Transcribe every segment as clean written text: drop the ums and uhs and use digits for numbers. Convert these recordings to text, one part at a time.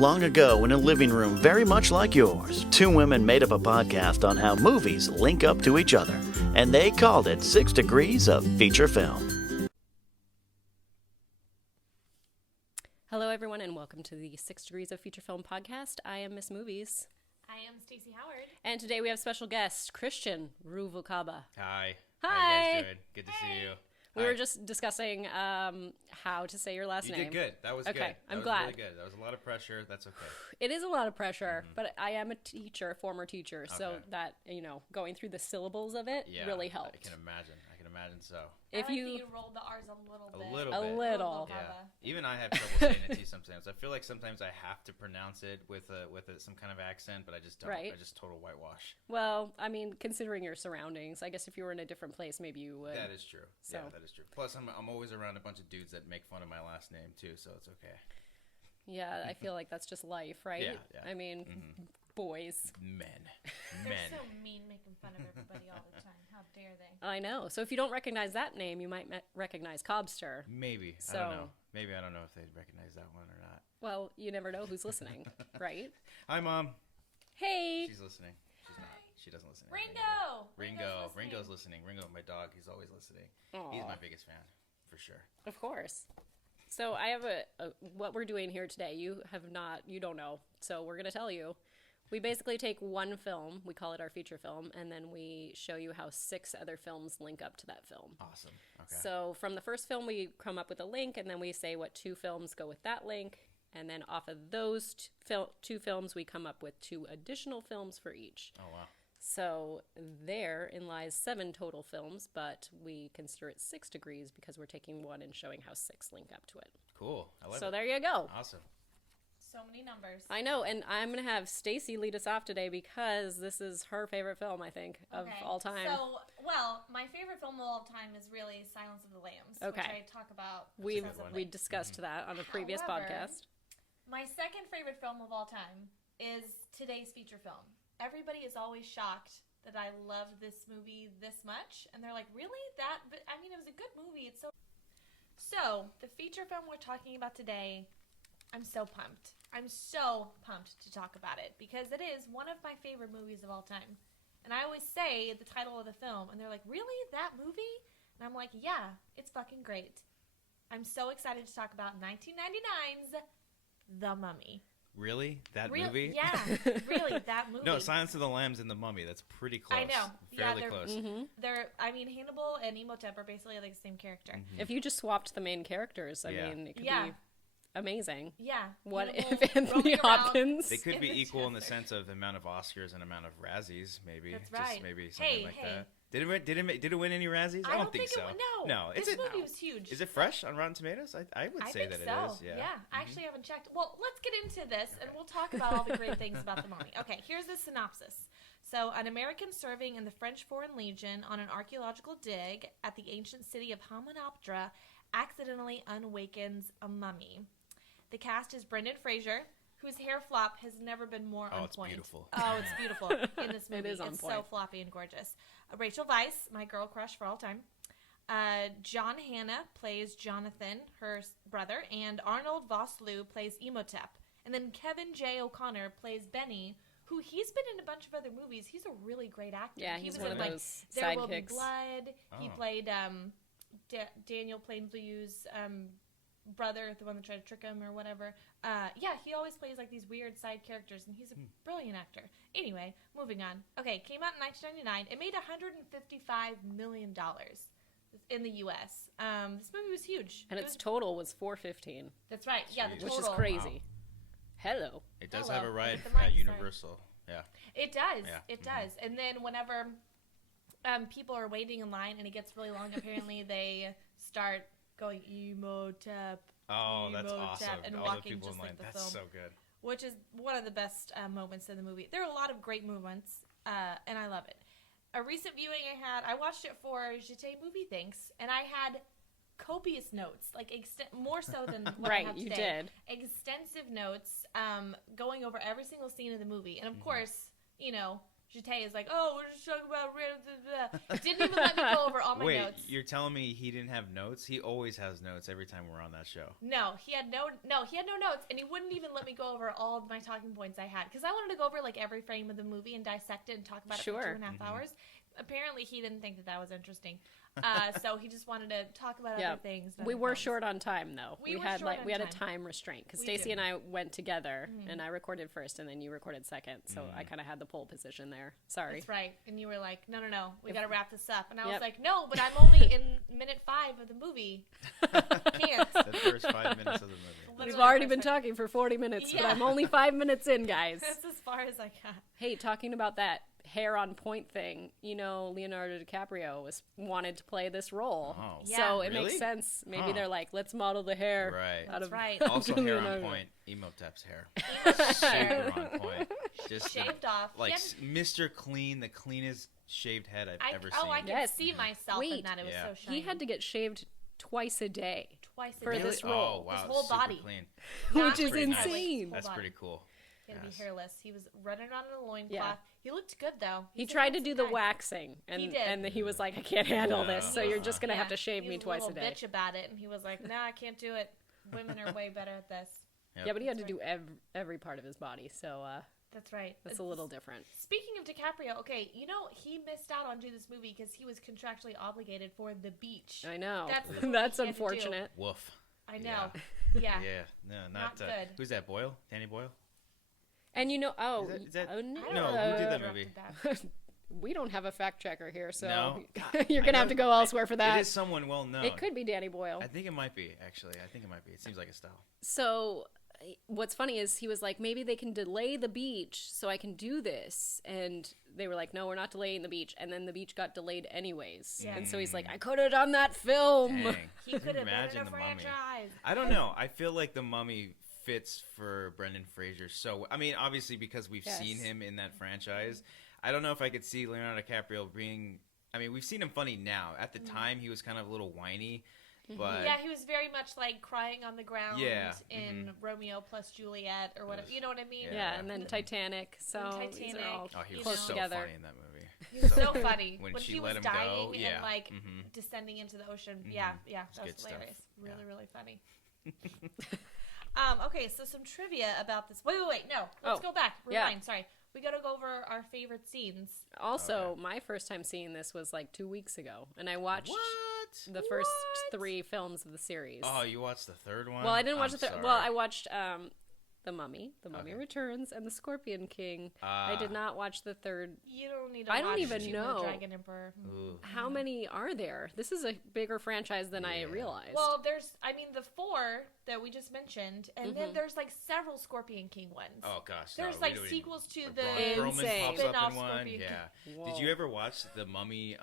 long ago in a living room very much like yours, two women made up a podcast on how movies link up to each other, and they called it 6 Degrees of Feature Film. Hello, everyone, and welcome to the 6 Degrees of Feature Film podcast. I am Miss Movies. I am Stacey Howard. And today we have special guest, Christian Ruvalcaba. Hi. Hi. How you guys doing? Good to see you. We were just discussing how to say your last name. You did good. That was good. I'm glad. Really good. That was a lot of pressure. That's okay. It is a lot of pressure, but I am a teacher, former teacher, so that, going through the syllables of it really helped. I can imagine so. If you rolled the R's a little bit. A little. Yeah. Even I have trouble saying it too sometimes. I feel like sometimes I have to pronounce it with some kind of accent, but I just don't. Right. I just total whitewash. Well, I mean, considering your surroundings, I guess if you were in a different place, maybe you would. That is true. So. Yeah, that is true. Plus, I'm always around a bunch of dudes that make fun of my last name too, so it's okay. Yeah, I feel like that's just life, right? Yeah. I mean, boys. Men. They're so mean, making fun of everybody all the time. How dare they? I know. So if you don't recognize that name, you might recognize Cobbster. Maybe. So, I don't know. Maybe I don't know if they'd recognize that one or not. Well, you never know who's listening, right? Hi, Mom. Hey. She's listening. She's not. She doesn't listen. Ringo's listening. Ringo, my dog, he's always listening. Aww. He's my biggest fan, for sure. Of course. So I have what we're doing here today. You don't know. So we're going to tell you. We basically take one film, we call it our feature film, and then we show you how 6 other films link up to that film. Awesome. Okay. So from the first film, we come up with a link, and then we say what 2 films go with that link. And then off of those 2 films, we come up with 2 additional films for each. Oh, wow. So therein lies 7 total films, but we consider it 6 degrees because we're taking 1 and showing how 6 link up to it. Cool. I love it. So there you go. Awesome. So many numbers. I know, and I'm going to have Stacey lead us off today because this is her favorite film, I think, of all time. So, my favorite film of all time is really Silence of the Lambs, which I talk about. We discussed that on a previous podcast. My second favorite film of all time is today's feature film. Everybody is always shocked that I love this movie this much, and they're like, really? But I mean, it was a good movie. It's so the feature film we're talking about today, I'm so pumped. I'm so pumped to talk about it because it is one of my favorite movies of all time. And I always say the title of the film, and they're like, really? That movie? And I'm like, yeah, it's fucking great. I'm so excited to talk about 1999's The Mummy. Really? That movie? Yeah, really, that movie. No, Silence of the Lambs and The Mummy. That's pretty close. I know. Fairly close. Hannibal and Imhotep are basically like the same character. If you just swapped the main characters, I mean, it could be amazing. Yeah. What if Anthony Hopkins? They could be equal in the sense of amount of Oscars and amount of Razzies, maybe. That's right. Just maybe something like that. Did it win any Razzies? I don't think so. No. This movie was huge. Is it fresh on Rotten Tomatoes? I would say that so. it is. Yeah. I actually haven't checked. Well, let's get into this, and we'll talk about all the great things about the Mummy. Okay, here's the synopsis. So, an American serving in the French Foreign Legion on an archaeological dig at the ancient city of Hamunaptra accidentally awakens a mummy. The cast is Brendan Fraser, whose hair flop has never been more on it's point. Beautiful. Oh, it's beautiful in this movie. It is on it's point. So floppy and gorgeous. Rachel Weisz, my girl crush for all time. John Hannah plays Jonathan, her brother, and Arnold Vosloo plays Imhotep. And then Kevin J. O'Connor plays Benny, who he's been in a bunch of other movies. He's a really great actor. Yeah, he he's was one in, of those There sidekicks. Will Be Blood. Oh. He played Daniel Plainview's brother, the one that tried to trick him or whatever. He always plays like these weird side characters, and he's a brilliant actor. Anyway, moving on. Okay, came out in 1999. It made $155 million in the U.S. This movie was huge. And its total was $415. That's right. Yeah, the total. Which is crazy. Wow. Hello. It does have a ride the mic, at Universal. Yeah. It does. Yeah. It does. And then whenever people are waiting in line and it gets really long, apparently they start going Imhotep. Oh, that's awesome. And all walking the people just in line. like the That's film. so good. Which is one of the best moments in the movie. There are a lot of great moments, and I love it. A recent viewing I watched it for J'étais Movie Thinks, and I had copious notes, like more so than what I have today. You did. Extensive notes, going over every single scene of the movie. And of course, Jete is like, oh, we're just talking about didn't even let me go over all my notes. Wait, you're telling me he didn't have notes? He always has notes every time we're on that show. No, he had no notes, and he wouldn't even let me go over all of my talking points I had because I wanted to go over like every frame of the movie and dissect it and talk about it for 2.5 hours. Apparently, he didn't think that was interesting, so he just wanted to talk about other things. We were short on time, though. We had a time. time restraint because Stacey and I went together, and I recorded first, and then you recorded second. So I kind of had the pole position there. Sorry. That's right. And you were like, no, we got to wrap this up. And I was like, no, but I'm only in minute 5 of the movie. Can't. The first 5 minutes of the movie. We've already been talking for 40 minutes, but I'm only 5 minutes in, guys. That's as far as I got. Hey, talking about that hair on point thing, Leonardo DiCaprio wanted to play this role. Oh. Yeah. So it makes sense. Maybe they're like, let's model the hair. Right. That's right. Also hair Leonardo. on point. Emotep's hair. Super on point. Just shaved off. Like Mr. Clean, the cleanest shaved head I've ever seen. I can see myself in that. It was so shiny. He had to get shaved twice a day. For this role. Oh, wow. His whole super body. Clean. Which is insane. Nice. That's pretty cool. He had to be hairless. He was running around in a loincloth. He looked good, though. He tried to do the waxing, and he was like, I can't handle this, so you're just going to have to shave me twice a day. He was a little bitch about it, and he was like, nah, I can't do it. Women are way better at this. Yep. Yeah, but he had to do every part of his body, so that's right. That's a little different. Speaking of DiCaprio, okay, he missed out on doing this movie because he was contractually obligated for The Beach. I know. That's That's unfortunate. Woof. I know. Yeah. Yeah. No, not good. Who's that? Boyle? Danny Boyle? And Is that no, who did that movie? We don't have a fact checker here, so No. you're going to have to go elsewhere for that. It is someone well known. It could be Danny Boyle. I think it might be, actually. It seems like a style. So what's funny is he was like, maybe they can delay The Beach so I can do this. And they were like, no, we're not delaying The Beach. And then The Beach got delayed anyways. Yeah. And so he's like, I could have done that film. Dang. He could have been in Imagine a the franchise. Mummy. I don't know. I feel like the Mummy fits for Brendan Fraser. So, I mean, obviously because we've seen him in that franchise. I don't know if I could see Leonardo DiCaprio being... I mean, we've seen him funny now. At the time, he was kind of a little whiny. But yeah, he was very much like crying on the ground in Mm-hmm. Romeo plus Juliet or whatever. You know what I mean? Yeah, and then Titanic. So these are all he was close so together. funny in that movie. He was so funny when she he let was him dying go. and like descending into the ocean. Yeah, that was good stuff. hilarious. Really funny. Okay, so some trivia about this. Wait. No, let's go back. Rewind. Sorry. We got to go over our favorite scenes. Also, my first time seeing this was like 2 weeks ago, and I watched the first 3 films of the series. Oh, you watched the third one? Well, I didn't watch the third. Well, I watched The Mummy, The Mummy Returns, and The Scorpion King. I did not watch the third. You don't need to I watch don't even Tomb of know. the Dragon Emperor. How many are there? This is a bigger franchise than I realized. Well, there's, the 4 that we just mentioned, and then there's like several Scorpion King ones. Oh gosh, there's like sequels to the Braun Strowman pops spin-off up in one. Scorpion Yeah. Whoa. Did you ever watch the Mummy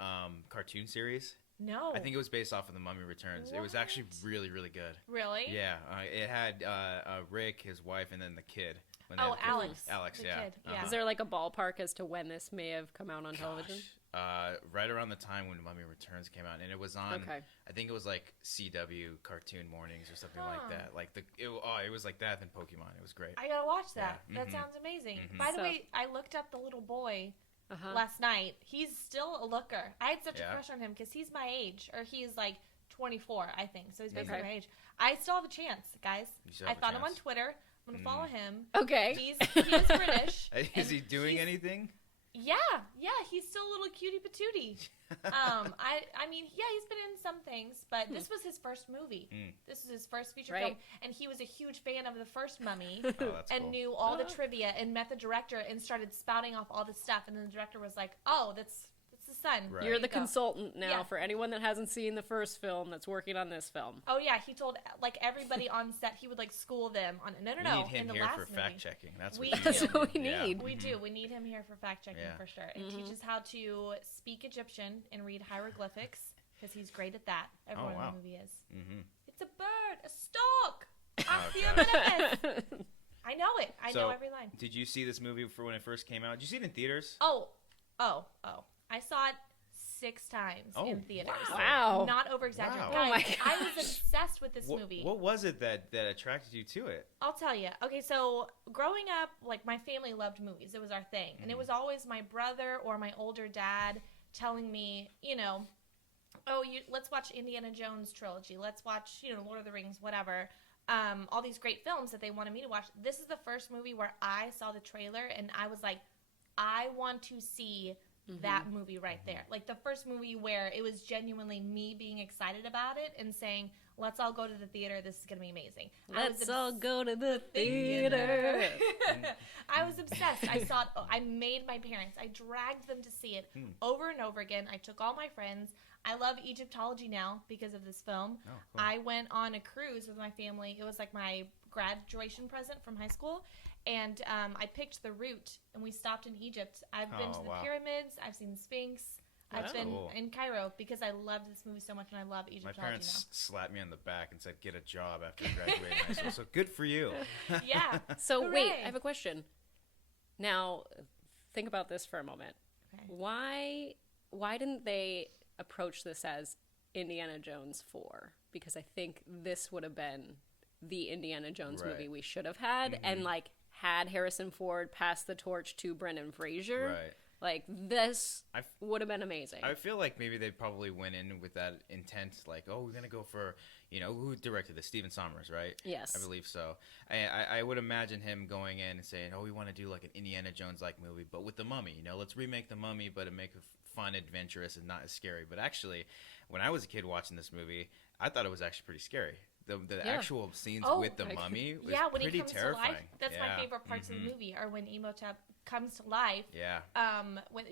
cartoon series? No. I think it was based off of the Mummy Returns. It was actually really, really good. Really? Yeah. It had Rick, his wife, and then the kid. When Oh, they had Alex. Alex, The yeah. kid, yeah. Is there like a ballpark as to when this may have come out on television? Right around the time when Mummy Returns came out, and it was on. Okay. I think it was like CW Cartoon Mornings or something like that. Like it was like that than Pokemon. It was great. I gotta watch that. Yeah. That sounds amazing. Mhm. By the So- way, I looked up the little boy Uh-huh. last night. He's still a looker. I had such a Yeah. crush on him because he's my age, or he's like 24, I think. So he's basically Okay. my age. I still have a chance, guys. You still I have a found him on chance? Twitter. I'm gonna follow him. Okay. He is British. Is he and doing anything? Yeah, he's still a little cutie patootie. I mean, he's been in some things, but this was his first movie. This was his first feature film, and he was a huge fan of the first Mummy, Oh, that's and cool. knew all the trivia, and met the director, and started spouting off all the stuff, and then the director was like, "Oh, that's the son." Right. You're There the you go. consultant now Yeah. for anyone that hasn't seen the first film that's working on this film. Oh yeah, he told like everybody on set. He would like school them on. No. We need him in the here last for movie. fact checking. That's We what do. you That's what we Yeah. need. We do. We need him here for fact checking Yeah. for sure, and teaches how to speak Egyptian and read hieroglyphics because he's great at that. Everyone wow. in the movie is. Mhm. It's a bird, a stork. Oh, Amphiomenimus. I know it. I know every line. Did you see this movie for when it first came out? Did you see it in theaters? Oh. I saw it 6 times Oh, in theaters. Wow. Not over exaggerating. Wow. Oh my Guys, I was obsessed with this movie. What was it that attracted you to it? I'll tell you. Okay, so growing up, like, my family loved movies. It was our thing. And it was always my brother or my older dad telling me, let's watch Indiana Jones trilogy. Let's watch, Lord of the Rings, whatever. All these great films that they wanted me to watch. This is the first movie where I saw the trailer and I was like, I want to see that movie right there. Like, the first movie where it was genuinely me being excited about it and saying, let's all go to the theater. This is going to be amazing. Let's all go to the theater. I was obsessed. I saw it. I made my parents. I dragged them to see it over and over again. I took all my friends. I love Egyptology now because of this film. Oh, cool. I went on a cruise with my family. It was like my graduation present from high school. And I picked the route, and we stopped in Egypt. I've been to the pyramids. I've seen the Sphinx. I've been in Cairo because I loved this movie so much, and I love Egyptology. My parents slapped me on the back and said, "Get a job after graduating high school." So good for you. Yeah. So Hooray. wait, I have a question. Now, think about this for a moment. Okay. Why didn't they approach this as Indiana Jones 4? Because I think this would have been the Indiana Jones movie we should have had, and like had Harrison Ford pass the torch to Brendan Fraser. Right. Like, this would have been amazing. I feel like maybe they probably went in with that intent, like, oh, we're going to go for, who directed this? Steven Sommers, right? Yes. I believe so. I would imagine him going in and saying, oh, we want to do like an Indiana Jones-like movie, but with the Mummy. Let's remake the Mummy, but make it fun, adventurous, and not as scary. But actually, when I was a kid watching this movie, I thought it was actually pretty scary. The actual scenes with the Mummy was when pretty he comes terrifying. to life. That's my favorite parts of the movie are when Imhotep comes to life. Yeah. When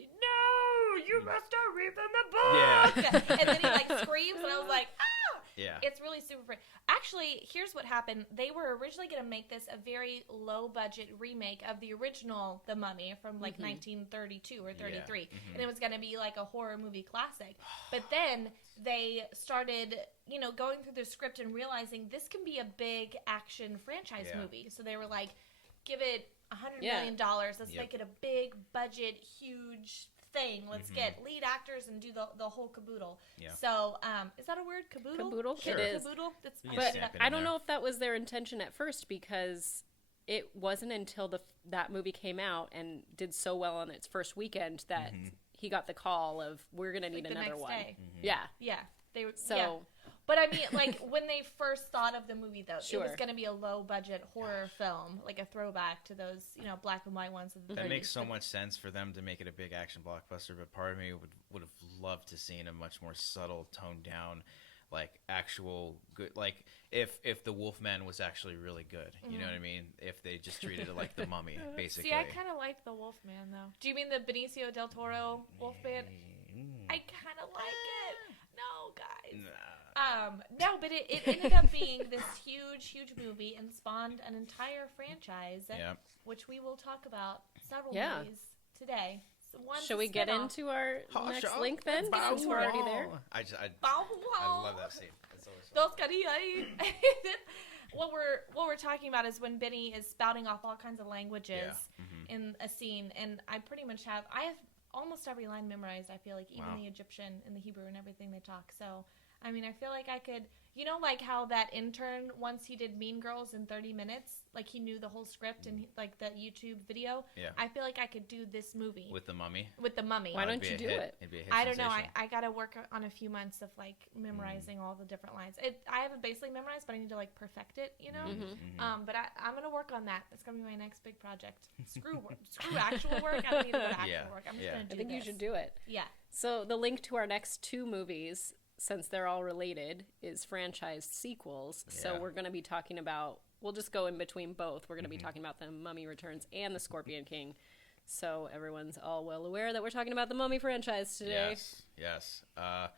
you must have written the book. Yeah. And then he like screams, and I was like, ah. Yeah. It's really super pretty. Actually, here's what happened. They were originally going to make this a very low budget remake of the original The Mummy from like 1932 or 33. And it was going to be like a horror movie classic. But then they started, going through the script and realizing this can be a big action franchise movie. So they were like, give it $100 million. Let's make it a big budget, huge thing. Let's get lead actors and do the whole caboodle. Yeah. So, is that a word? Caboodle? Caboodle? Sure. It is. Caboodle? But I don't know if that was their intention at first, because it wasn't until that movie came out and did so well on its first weekend that he got the call of, we're going to need another one. Yeah. Yeah. They were, so... But I mean, like, when they first thought of the movie, though, Sure. it was going to be a low-budget horror film, like a throwback to those, black and white ones. That makes so much sense for them to make it a big action blockbuster, but part of me would have loved to seen a much more subtle, toned down, like, actual good, like, if the Wolfman was actually really good, you know what I mean? If they just treated it like the Mummy, basically. See, I kind of like the Wolfman, though. Do you mean the Benicio del Toro Wolfman? I kind of like it. No, guys. No, but it ended up being this huge movie and spawned an entire franchise, which we will talk about several movies today. So shall we get into our next link then? Since we're already there. I love that scene. It's always fun. What we're talking about is when Benny is spouting off all kinds of languages in a scene, and I pretty much have almost every line memorized. I feel like even the Egyptian and the Hebrew and everything they talk. So I mean, I feel like I could, like how that intern, once he did Mean Girls in 30 minutes, like he knew the whole script and like that YouTube video. Yeah. I feel like I could do this movie. With the Mummy? With the Mummy. Why don't you do it? It'd be a hit I don't know. sensation. I got to work on a few months of like memorizing all the different lines. I have it basically memorized, but I need to like perfect it, But I'm going to work on that. It's going to be my next big project. Screw actual work. I don't need to go to actual work. I'm just going to do I think this. you should do it. Yeah. So the link to our next 2 movies, since they're all related, is franchised sequels. Yeah. So we're going to be talking about, we'll just go in between both. We're going to be talking about The Mummy Returns and The Scorpion King. So everyone's all well aware that we're talking about the Mummy franchise today. Yes. I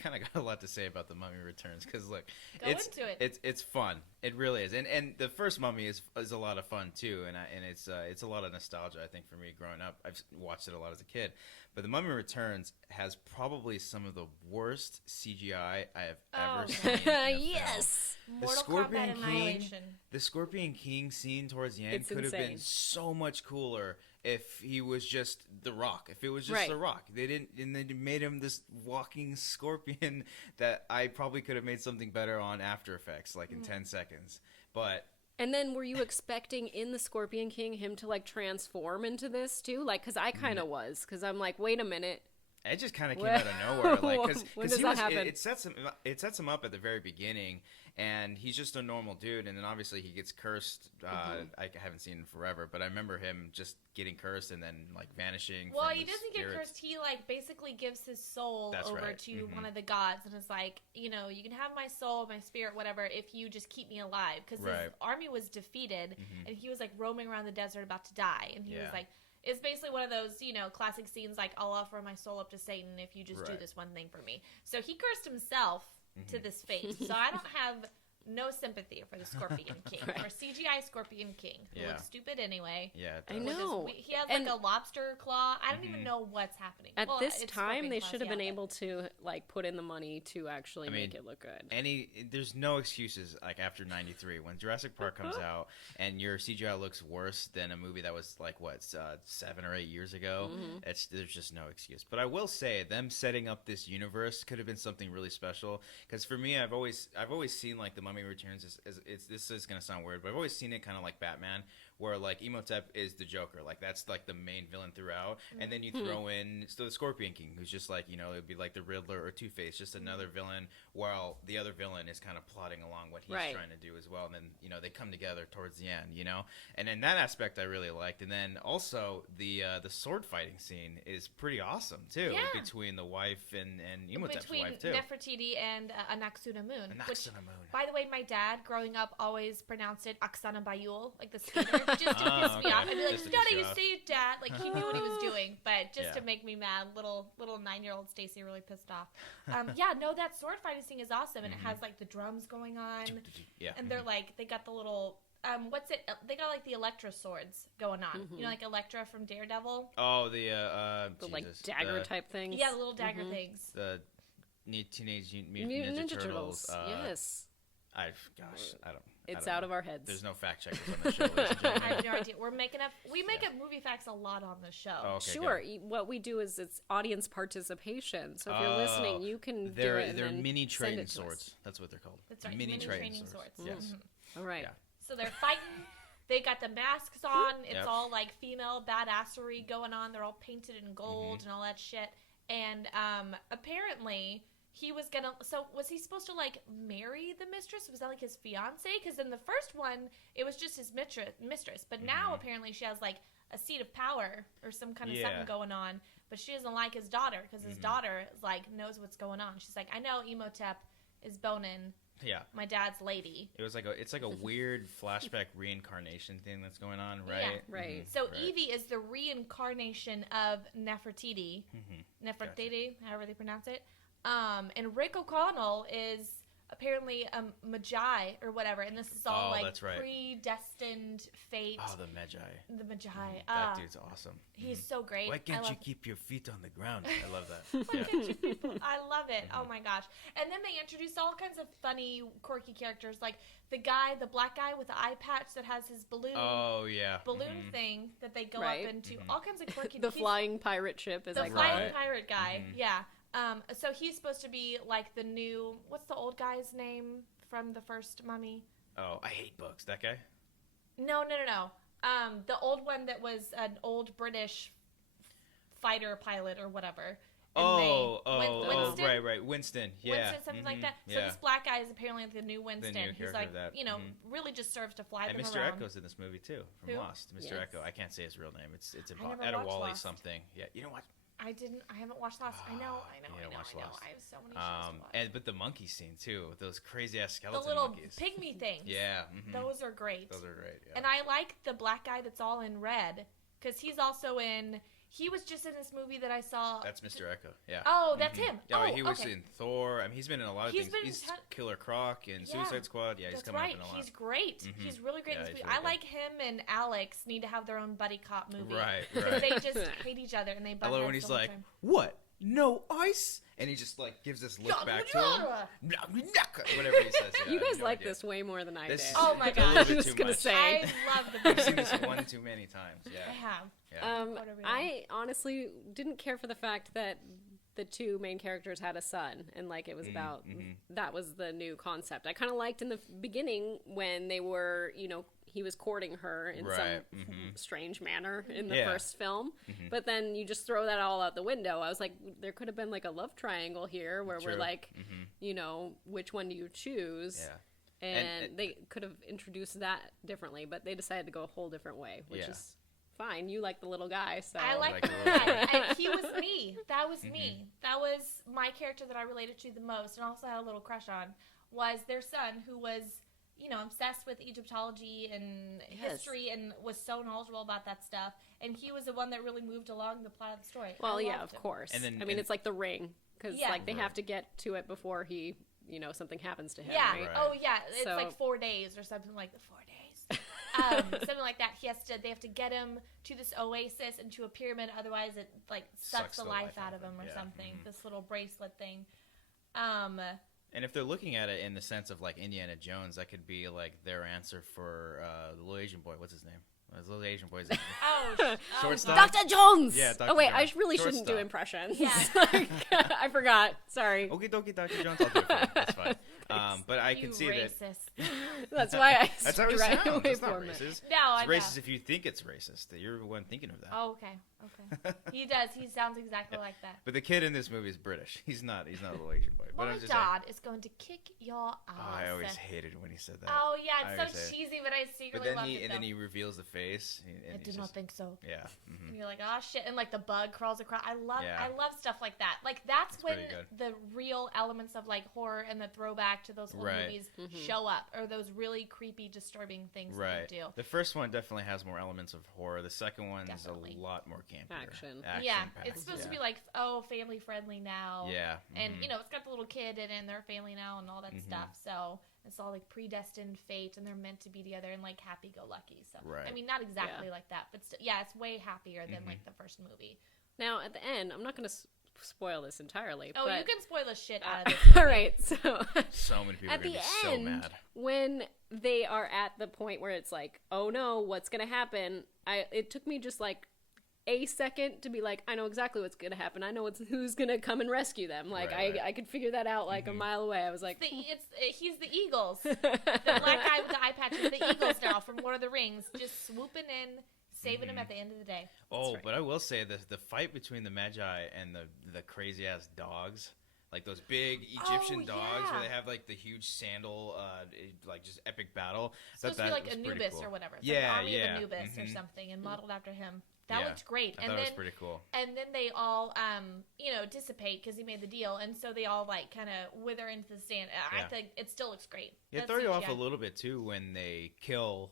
kind of got a lot to say about The Mummy Returns because look, into it. It's fun. It really is. And the first Mummy is a lot of fun too. And it's a lot of nostalgia, I think, for me growing up. I've watched it a lot as a kid. But The Mummy Returns has probably some of the worst CGI I have ever seen. Yes. Mortal Kombat Annihilation. The Scorpion King scene towards the end could have been so much cooler if he was just The Rock. If it was just The Rock. They made him this walking scorpion that I probably could have made something better on After Effects, like in 10 seconds. But and then were you expecting in the Scorpion King him to like transform into this too? Like, because I kind of was, because I'm like, wait a minute. It just kind of came out of nowhere, like because happen? It sets him up at the very beginning, and he's just a normal dude, and then obviously he gets cursed. I haven't seen him forever, but I remember him just getting cursed and then like vanishing. Well, from he the doesn't get spirits. cursed. He like basically gives his soul over to one of the gods, and is like, you know, you can have my soul, my spirit, whatever, if you just keep me alive, because his army was defeated, and he was like roaming around the desert about to die, and he was like. It's basically one of those, you know, classic scenes like, I'll offer my soul up to Satan if you just do this one thing for me. So he cursed himself to this fate. So I don't have no sympathy for the Scorpion King, or CGI Scorpion King, who looks stupid anyway. Yeah, I know. He has like a lobster claw. I don't even know what's happening. At this time, they should have been able to like put in the money to actually make it look good. There's no excuses like after '93 when Jurassic Park comes out and your CGI looks worse than a movie that was like 7 or 8 years ago. There's just no excuse. But I will say them setting up this universe could have been something really special, because for me, I've always seen like the Mummy Returns this is gonna sound weird, but I've always seen it kind of like Batman, where like Imhotep is the Joker, like that's like the main villain throughout, and then you throw in the Scorpion King, who's just like, you know, it'd be like the Riddler or Two-Face, just another villain, while the other villain is kind of plotting along what he's trying to do as well, and then, you know, they come together towards the end, you know, and in that aspect I really liked. And then also the sword fighting scene is pretty awesome too, between the wife and Imhotep's wife too, Nefertiti and Anaxuna Moon. Anaxuna Moon. By the way, my dad growing up always pronounced it Aksana Bayul, like the skater, just to piss me off. I'd be like, Daddy, you say it, Dad. Like, he knew what he was doing, but just to make me mad, little 9-year-old Stacy really pissed off. That sword fighting scene is awesome, and it has like the drums going on, and they're like, they got the little they got like the Electra swords going on. You know, like Electra from Daredevil. Oh, the like dagger type things. Yeah, the little dagger things. The Teenage Mutant Ninja Turtles. Yes. I don't. It's out of our heads. There's no fact checkers on the show. I have no idea. We make up movie facts a lot on the show. Oh, okay, sure. Good. What we do is it's audience participation. So if you're listening, you can do it. They're mini training swords. That's what they're called. That's right. Mini training swords. Yes. All right. Yeah. So they're fighting. They got the masks on. It's all like female badassery going on. They're all painted in gold and all that shit. And apparently he was gonna. So was he supposed to like marry the mistress? Was that like his fiance? Because in the first one, it was just his mistress. But now apparently she has like a seat of power or some kind of something going on. But she doesn't like his daughter, because his daughter is like knows what's going on. She's like, I know Imhotep is boning my dad's lady. It's like a weird flashback reincarnation thing that's going on, right? Yeah, right. So Evie is the reincarnation of Nefertiti. Nefertiti, however they pronounce it. And Rick O'Connell is apparently a Magi or whatever, and this is all predestined fate. Oh, the Magi. The Magi. That dude's awesome. He's so great. Why can't you keep your feet on the ground? I love that. I love it. Oh my gosh. And then they introduced all kinds of funny, quirky characters, like the black guy with the eye patch that has his balloon. Oh yeah. Balloon thing that they go up into. All kinds of quirky. The flying pirate ship is like the flying pirate guy. Yeah. So he's supposed to be like the new. What's the old guy's name from the first Mummy? Oh, I hate books. That guy? No. The old one that was an old British fighter pilot or whatever. Winston? Right. Winston. Yeah. Winston, something like that. So this black guy is apparently the new Winston. He's like, really just serves to fly them around. And Mr. Echo's in this movie too, from Lost. Mr. Echo. I can't say his real name. It's Adewale something. Yeah. You know what? I haven't watched Lost. I know. I have so many shows to watch. But the monkey scene too, with those crazy ass skeleton the little monkeys. Pygmy things. Yeah. Those are great. Yeah. And I like the black guy that's all in red, because he's also in. He was just in this movie that I saw. That's Mr. Echo. Yeah. Oh, that's him. Yeah, he was in Thor. I mean, he's been in a lot of things. He's Killer Croc in Suicide Squad. Yeah, he's coming up in a lot. He's great. He's really great in this movie. I like him and Alex need to have their own buddy cop movie. Right. Because they just hate each other and they butt heads when he's like, "What? No ice?" And he just like gives this look back to him. Whatever he says. Yeah, you guys like this way more than I did. Oh my god! I was just gonna say. I love the movie. I've seen this one too many times. Yeah. I have. I honestly didn't care for the fact that the two main characters had a son, and like it was about that was the new concept. I kind of liked in the beginning when they were, he was courting her in some strange manner in the first film, but then you just throw that all out the window. I was like, there could have been like a love triangle here where we're like, which one do you choose? Yeah. And they could have introduced that differently, but they decided to go a whole different way, which is fine. You like the little guy, so I like the little guy. And he was me. That was me. That was my character that I related to the most, and also had a little crush on. Was their son, who was obsessed with Egyptology and history, and was so knowledgeable about that stuff. And he was the one that really moved along the plot of the story. Well, yeah, of course. And then, it's like The Ring, because they have to get to it before he. Something happens to him. Yeah. Right? Oh, yeah. It's like 4 days or something like the 4 days. Something like that. They have to get him to this oasis and to a pyramid. Otherwise, it like sucks the life out of him or something. This little bracelet thing. And if they're looking at it in the sense of like Indiana Jones, that could be like their answer for the little Asian boy. What's his name? The little Asian boy's name. Shortstop. Dr. Jones. Yeah. Dr. Oh wait, Jones. I really shouldn't do impressions. Yeah. I forgot. Sorry. Okie dokie, Dr. Jones. I'll do it for you. That's fine. But I can see racist. that. That's why I That's how it strayed sounds. away It's not from it. racist. No, It's I racist know. if you think it's racist. That you're the one thinking of that. Oh, okay. He does. He sounds exactly like that. But the kid in this movie is British. He's not a little Asian boy. But My I'm just dad is going to kick your ass. Oh, I always hated when he said that. Oh yeah, I it's always so say it. cheesy, but I But secretly then loved it. then he reveals the face. And I he's did not just- think so. Yeah. And you're like, oh shit, and like the bug crawls across. I love Yeah. stuff like that. Like that's It's when pretty good. the real elements of like horror and the throwback to those old Right. movies show up, or those really creepy, disturbing things Right. that they do. The first one definitely has more elements of horror. The second one Definitely. is a lot more campier. Action. Yeah, packed, it's supposed to yeah. be like family friendly now. Yeah. And it's got the little kid in it and their family now and all that stuff. So it's all like predestined fate, and they're meant to be together and like happy go lucky. So Right. I mean, not exactly like that, but it's way happier than like the first movie. Now at the end, I'm not going to spoil this entirely. Oh, but... you can spoil the shit out of this movie. All right, so So many people are at going the to be so end, mad. when they are at the point where it's like, oh no, what's going to happen? It took me just like a second to be like, I know exactly what's going to happen. I know who's going to come and rescue them. Like, Right. I could figure that out like a mile away. I was like, He's the Eagles. The black guy with the eye patch is the Eagles now from Lord of the Rings, just swooping in, saving him at the end of the day. Oh, right. but I will say the fight between the Magi and the crazy ass dogs, like those big Egyptian dogs where they have like the huge sandal, like just epic battle. It's supposed to be like Anubis or whatever. It's Yeah, like Army yeah. of Anubis or something, and modeled after him. That Yeah. looked great. I thought it was pretty cool. And then they all, dissipate because he made the deal, and so they all like kind of wither into the stand. I Yeah. think it still looks great. Yeah, That's throw you off a CGI. little bit too when they kill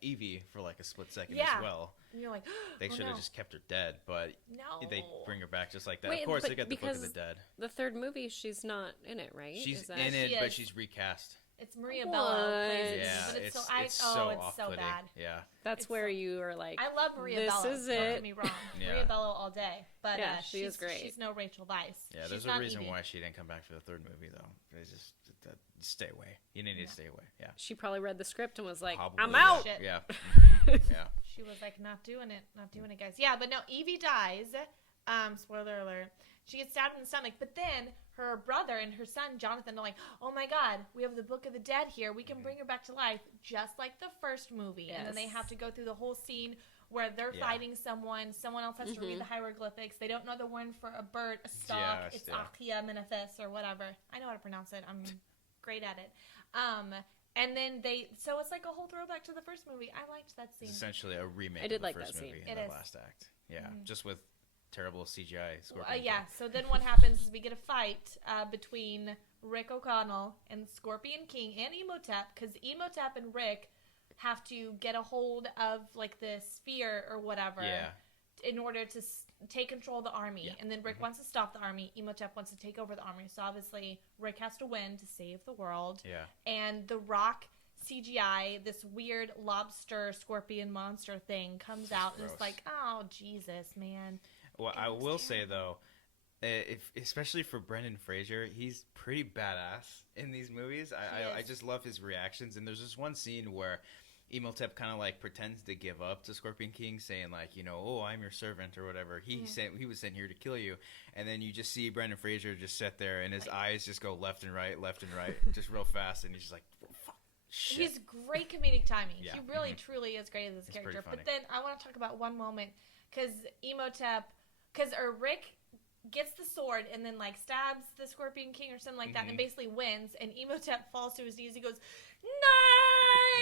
Evie for like a split second Yeah. as well. And you're like, They oh, should have no. just kept her dead, but No. they bring her back just like that. Wait, of course, but they got the Book of the because Dead. the third movie, she's not in it, right? She's Is that... in it, She but is. she's recast. It's Maria Bello plays it, Yeah, but it's it's so off-putting. bad. Yeah. That's It's where so- you are like, I love Maria this Bello. is Don't it. get me wrong. Yeah. Maria Bello all day, but Yeah, she is great. She's no Rachel Weisz. Yeah, She's there's a not reason Evie. why she didn't come back for the third movie, though. They just stay away. You need to stay away. Yeah. she probably read the script and was like, Probably, I'm yeah. out. Shit. Yeah. Yeah. She was like, not doing it, guys. Yeah, but no, Evie dies. Spoiler alert. She gets stabbed in the stomach, but then her brother and her son, Jonathan, are like, oh my god, we have the Book of the Dead here. We can bring her back to life, just like the first movie. And then they Yes. have to go through the whole scene where they're Yeah. fighting someone else has to read the hieroglyphics. They don't know the word for a bird, a stalk. Yeah, It's yeah. Achia Menethus or whatever. I know how to pronounce it. I'm great at it. And then so it's like a whole throwback to the first movie. I liked that scene. It's essentially a remake I did of the like first that scene. movie It in the is. last act. Yeah, just with terrible CGI Scorpion. Yeah, so then what happens is we get a fight between Rick O'Connell and Scorpion King and Emotep, because Emotep and Rick have to get a hold of like the sphere or whatever Yeah. in order to take control of the army. Yeah. And then Rick wants to stop the army. Emotep wants to take over the army. So obviously Rick has to win to save the world. Yeah. And the Rock CGI, this weird lobster scorpion monster thing comes out, and it's Gross. like, oh Jesus, man. Well, It I was will say terrible. though, especially for Brendan Fraser, he's pretty badass in these movies. I is. just love his reactions. And there's this one scene where Imhotep kind of like pretends to give up to Scorpion King, saying like, oh, I'm your servant or whatever. He was sent here to kill you, and then you just see Brendan Fraser just sit there, and his eyes just go left and right, just real fast, and he's just like, oh, fuck, shit. He's great comedic timing. Yeah. He really, truly is great as this character. But then I want to talk about one moment because Rick gets the sword and then like stabs the Scorpion King or something like that, and basically wins. And Imhotep falls to his knees. He goes,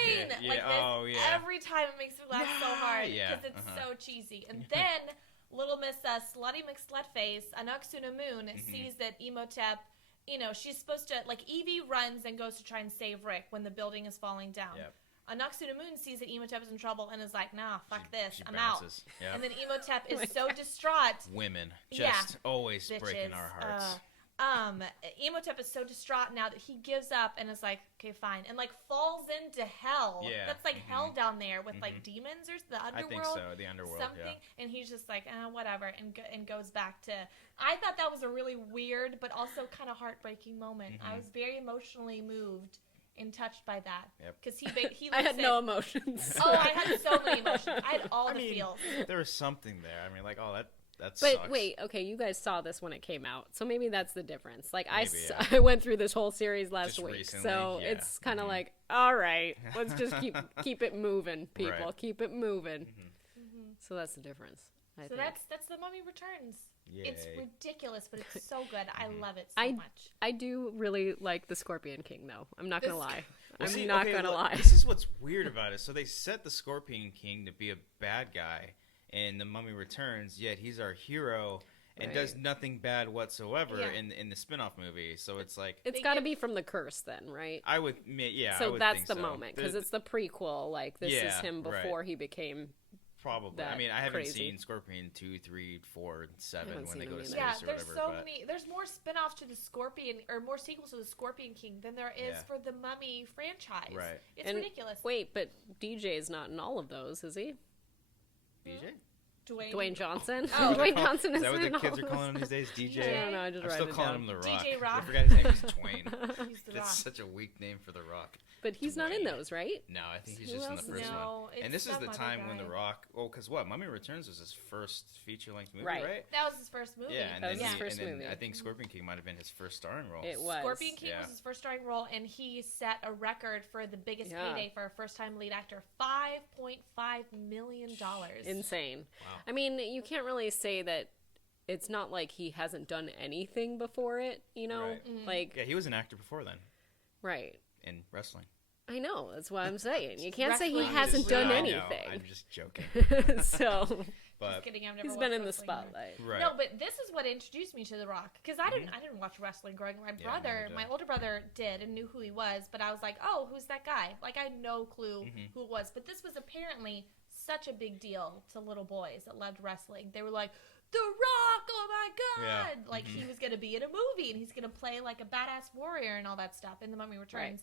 9! Yeah. Like this every time. It makes me laugh so hard because it's so cheesy. And then little Miss Slutty McSlutface, Anok-Sunamun, sees that Imhotep, she's supposed to, like, Evie runs and goes to try and save Rick when the building is falling down. Yep. Anok-Sunamun sees that Imhotep is in trouble and is like, nah, fuck this, I'm bounces. Out. Yep. And then Imhotep is so distraught. Women just always bitches. Breaking our hearts. Imhotep is so distraught now that he gives up and is like, okay, fine, and like falls into hell. Yeah. That's like hell down there with like demons or the underworld. I think so, the underworld. Something, and he's just like, whatever, and goes back to. I thought that was a really weird but also kind of heartbreaking moment. I was very emotionally moved and touched by that because he I had no emotions. Oh, I had so many emotions. I had all the feels. There was something there. I mean, like, that but sucks. Wait, okay, you guys saw this when it came out, so maybe that's the difference. Like, I went through this whole series last week, recently, so it's kind of like, all right, let's just keep it moving, people. Right. Keep it moving. So that's the difference. I think. That's The Mummy Returns. Yay. It's ridiculous, but it's so good. I love it so much. I do really like the Scorpion King, though. I'm not gonna lie. I'm not gonna lie. This is what's weird about it. So they set the Scorpion King to be a bad guy in The Mummy Returns, yet he's our hero and does nothing bad whatsoever in the spin-off movie. So it's like... It's got to be from The Curse then, right? I would, So I would that's think the so. moment, because it's the prequel. Like, this is him before he became... Probably. I mean, I haven't seen Scorpion 2, 3, 4, and 7 when they go to space or whatever. Yeah, there's more spin-offs to the Scorpion, or more sequels to the Scorpion King than there is for the Mummy franchise. Right. It's ridiculous. Wait, but DJ is not in all of those, is he? DJ? Dwayne Johnson. Oh, Dwayne Johnson is that what the kids are calling him these days? DJ? I don't know. I just I'm write still it calling down. him The Rock. DJ Rock. I forgot his name is Dwayne. He's The That's Rock. such a weak name for The Rock. But he's not in those, right? No, I think he's just in the first one. And this is the time when The Rock... Well, because Mummy Returns was his first feature-length movie, right? That was his first movie. Yeah, and that was then, his first movie. I think Scorpion King might have been his first starring role. It was. Scorpion King was his first starring role, and he set a record for the biggest payday for a first-time lead actor, $5.5 million. Insane. Wow. I mean, you can't really say that it's not like he hasn't done anything before it, Right. Like... Yeah, he was an actor before then. Right. In wrestling. I know, that's what I'm saying. You can't say he hasn't done anything. I'm just joking. So... But just kidding, I've never he's been in the wrestling spotlight. Right. No, but this is what introduced me to The Rock, because I didn't watch wrestling growing up. My older brother did and knew who he was, but I was like, oh, who's that guy? Like, I had no clue who it was. But this was apparently such a big deal to little boys that loved wrestling. They were like, The Rock, oh my God! Yeah. Like, he was going to be in a movie, and he's going to play like a badass warrior and all that stuff in The Mummy Returns.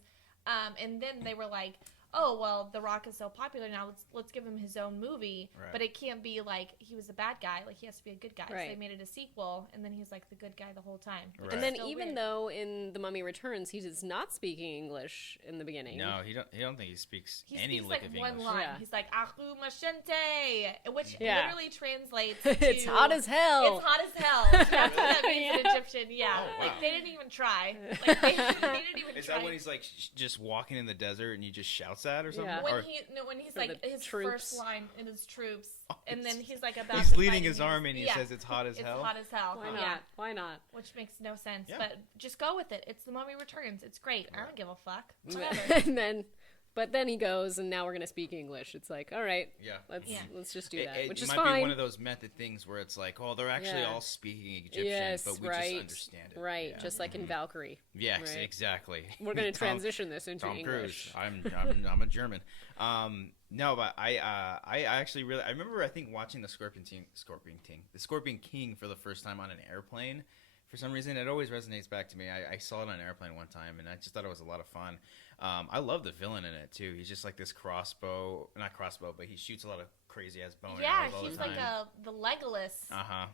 Right. And then they were like, oh, well, The Rock is so popular now, let's give him his own movie. Right. But it can't be like he was a bad guy. Like, he has to be a good guy. Right. So they made it a sequel, and then he's like the good guy the whole time. Right. And then even though in The Mummy Returns, he is not speaking English in the beginning. No, he don't think he speaks any lick of English. English. One line. Yeah. He's like, Aku Mashente, which literally translates to... It's hot as hell. It's hot as hell. That's what that means in Egyptian, Oh, wow. Like, they didn't even try. Like, they didn't even Is try. that when he's like just walking in the desert and he just shouts that or something? Yeah. When he's like his first line in his troops, and then he's like about he's to leading his army and he says it's hot as hell. It's hot as hell. Why not? Yeah. Why not? Which makes no sense, but just go with it. It's The Mummy Returns. It's great. I don't give a fuck. But then he goes, and now we're gonna speak English. It's like, all right, let's just do that, which is fine. It might be one of those method things where it's like, oh, they're actually all speaking Egyptian, but we just understand it. Right, just like in Valkyrie. Yes, exactly. We're gonna transition this into English. Tom Cruise. I'm a German. No, but I actually really I remember watching the Scorpion King for the first time on an airplane. For some reason, it always resonates back to me. I saw it on an airplane one time, and I just thought it was a lot of fun. I love the villain in it, too. He's just like this not crossbow, but he shoots a lot of crazy-ass bow and arrows all the time. He's like the Legolas. Uh-huh.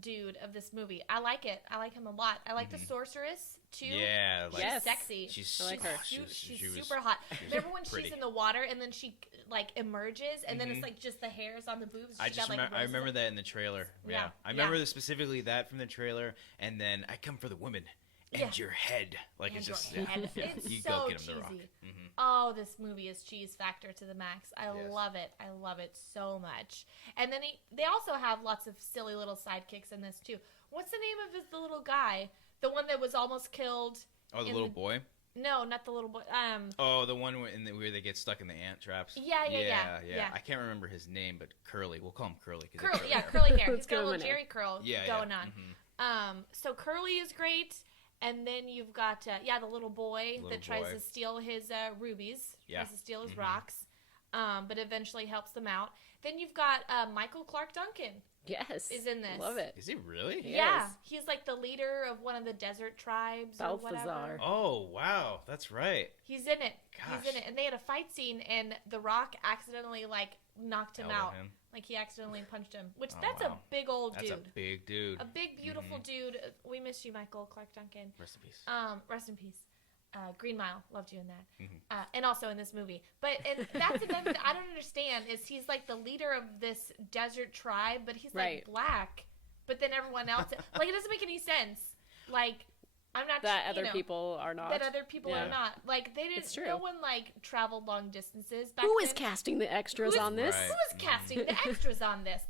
dude of this movie. I like it. I like him a lot. I like the sorceress too. Yeah, she's sexy. She's I like her. She's super hot. Remember when pretty. she's in the water and then she like emerges and then it's like just the hairs on the boobs? I remember that in the trailer. Yeah. I remember specifically that from the trailer, and then I come for the woman and your head. Like and it's just head. It's you so go get him cheesy. the rock. Oh, this movie is cheese factor to the max. I love it. I love it so much. And then they also have lots of silly little sidekicks in this too. What's the name of the little guy? The one that was almost killed. Oh, the little boy? No, not the little boy. Oh, the one where they get stuck in the ant traps. Yeah. I can't remember his name, but Curly. We'll call him Curly. Curly hair. He's got a little name. Jerry curl going on. So Curly is great. And then you've got, the little boy that tries to steal his rubies. Tries to steal his rocks. But eventually helps them out. Then you've got Michael Clarke Duncan. Yes. Is in this. Love it. Is he really? Yeah. He's like the leader of one of the desert tribes or whatever. Oh, wow. That's right. He's in it. Gosh. He's in it. And they had a fight scene, and The Rock accidentally, knocked him out. Like, he accidentally punched him. Which, that's a big old dude. That's a big dude. A big, beautiful dude. We miss you, Michael Clarke Duncan. Rest in peace. Rest in peace. Green Mile, loved you in that, and also in this movie. And that's another thing I don't understand is he's like the leader of this desert tribe, but he's like black. But then everyone else, like, it doesn't make any sense. Like, I'm not that other people are not. That other people are not. Like, they didn't. It's true. No one like traveled long distances back Who then. is casting the extras on this? Who is casting the extras on this?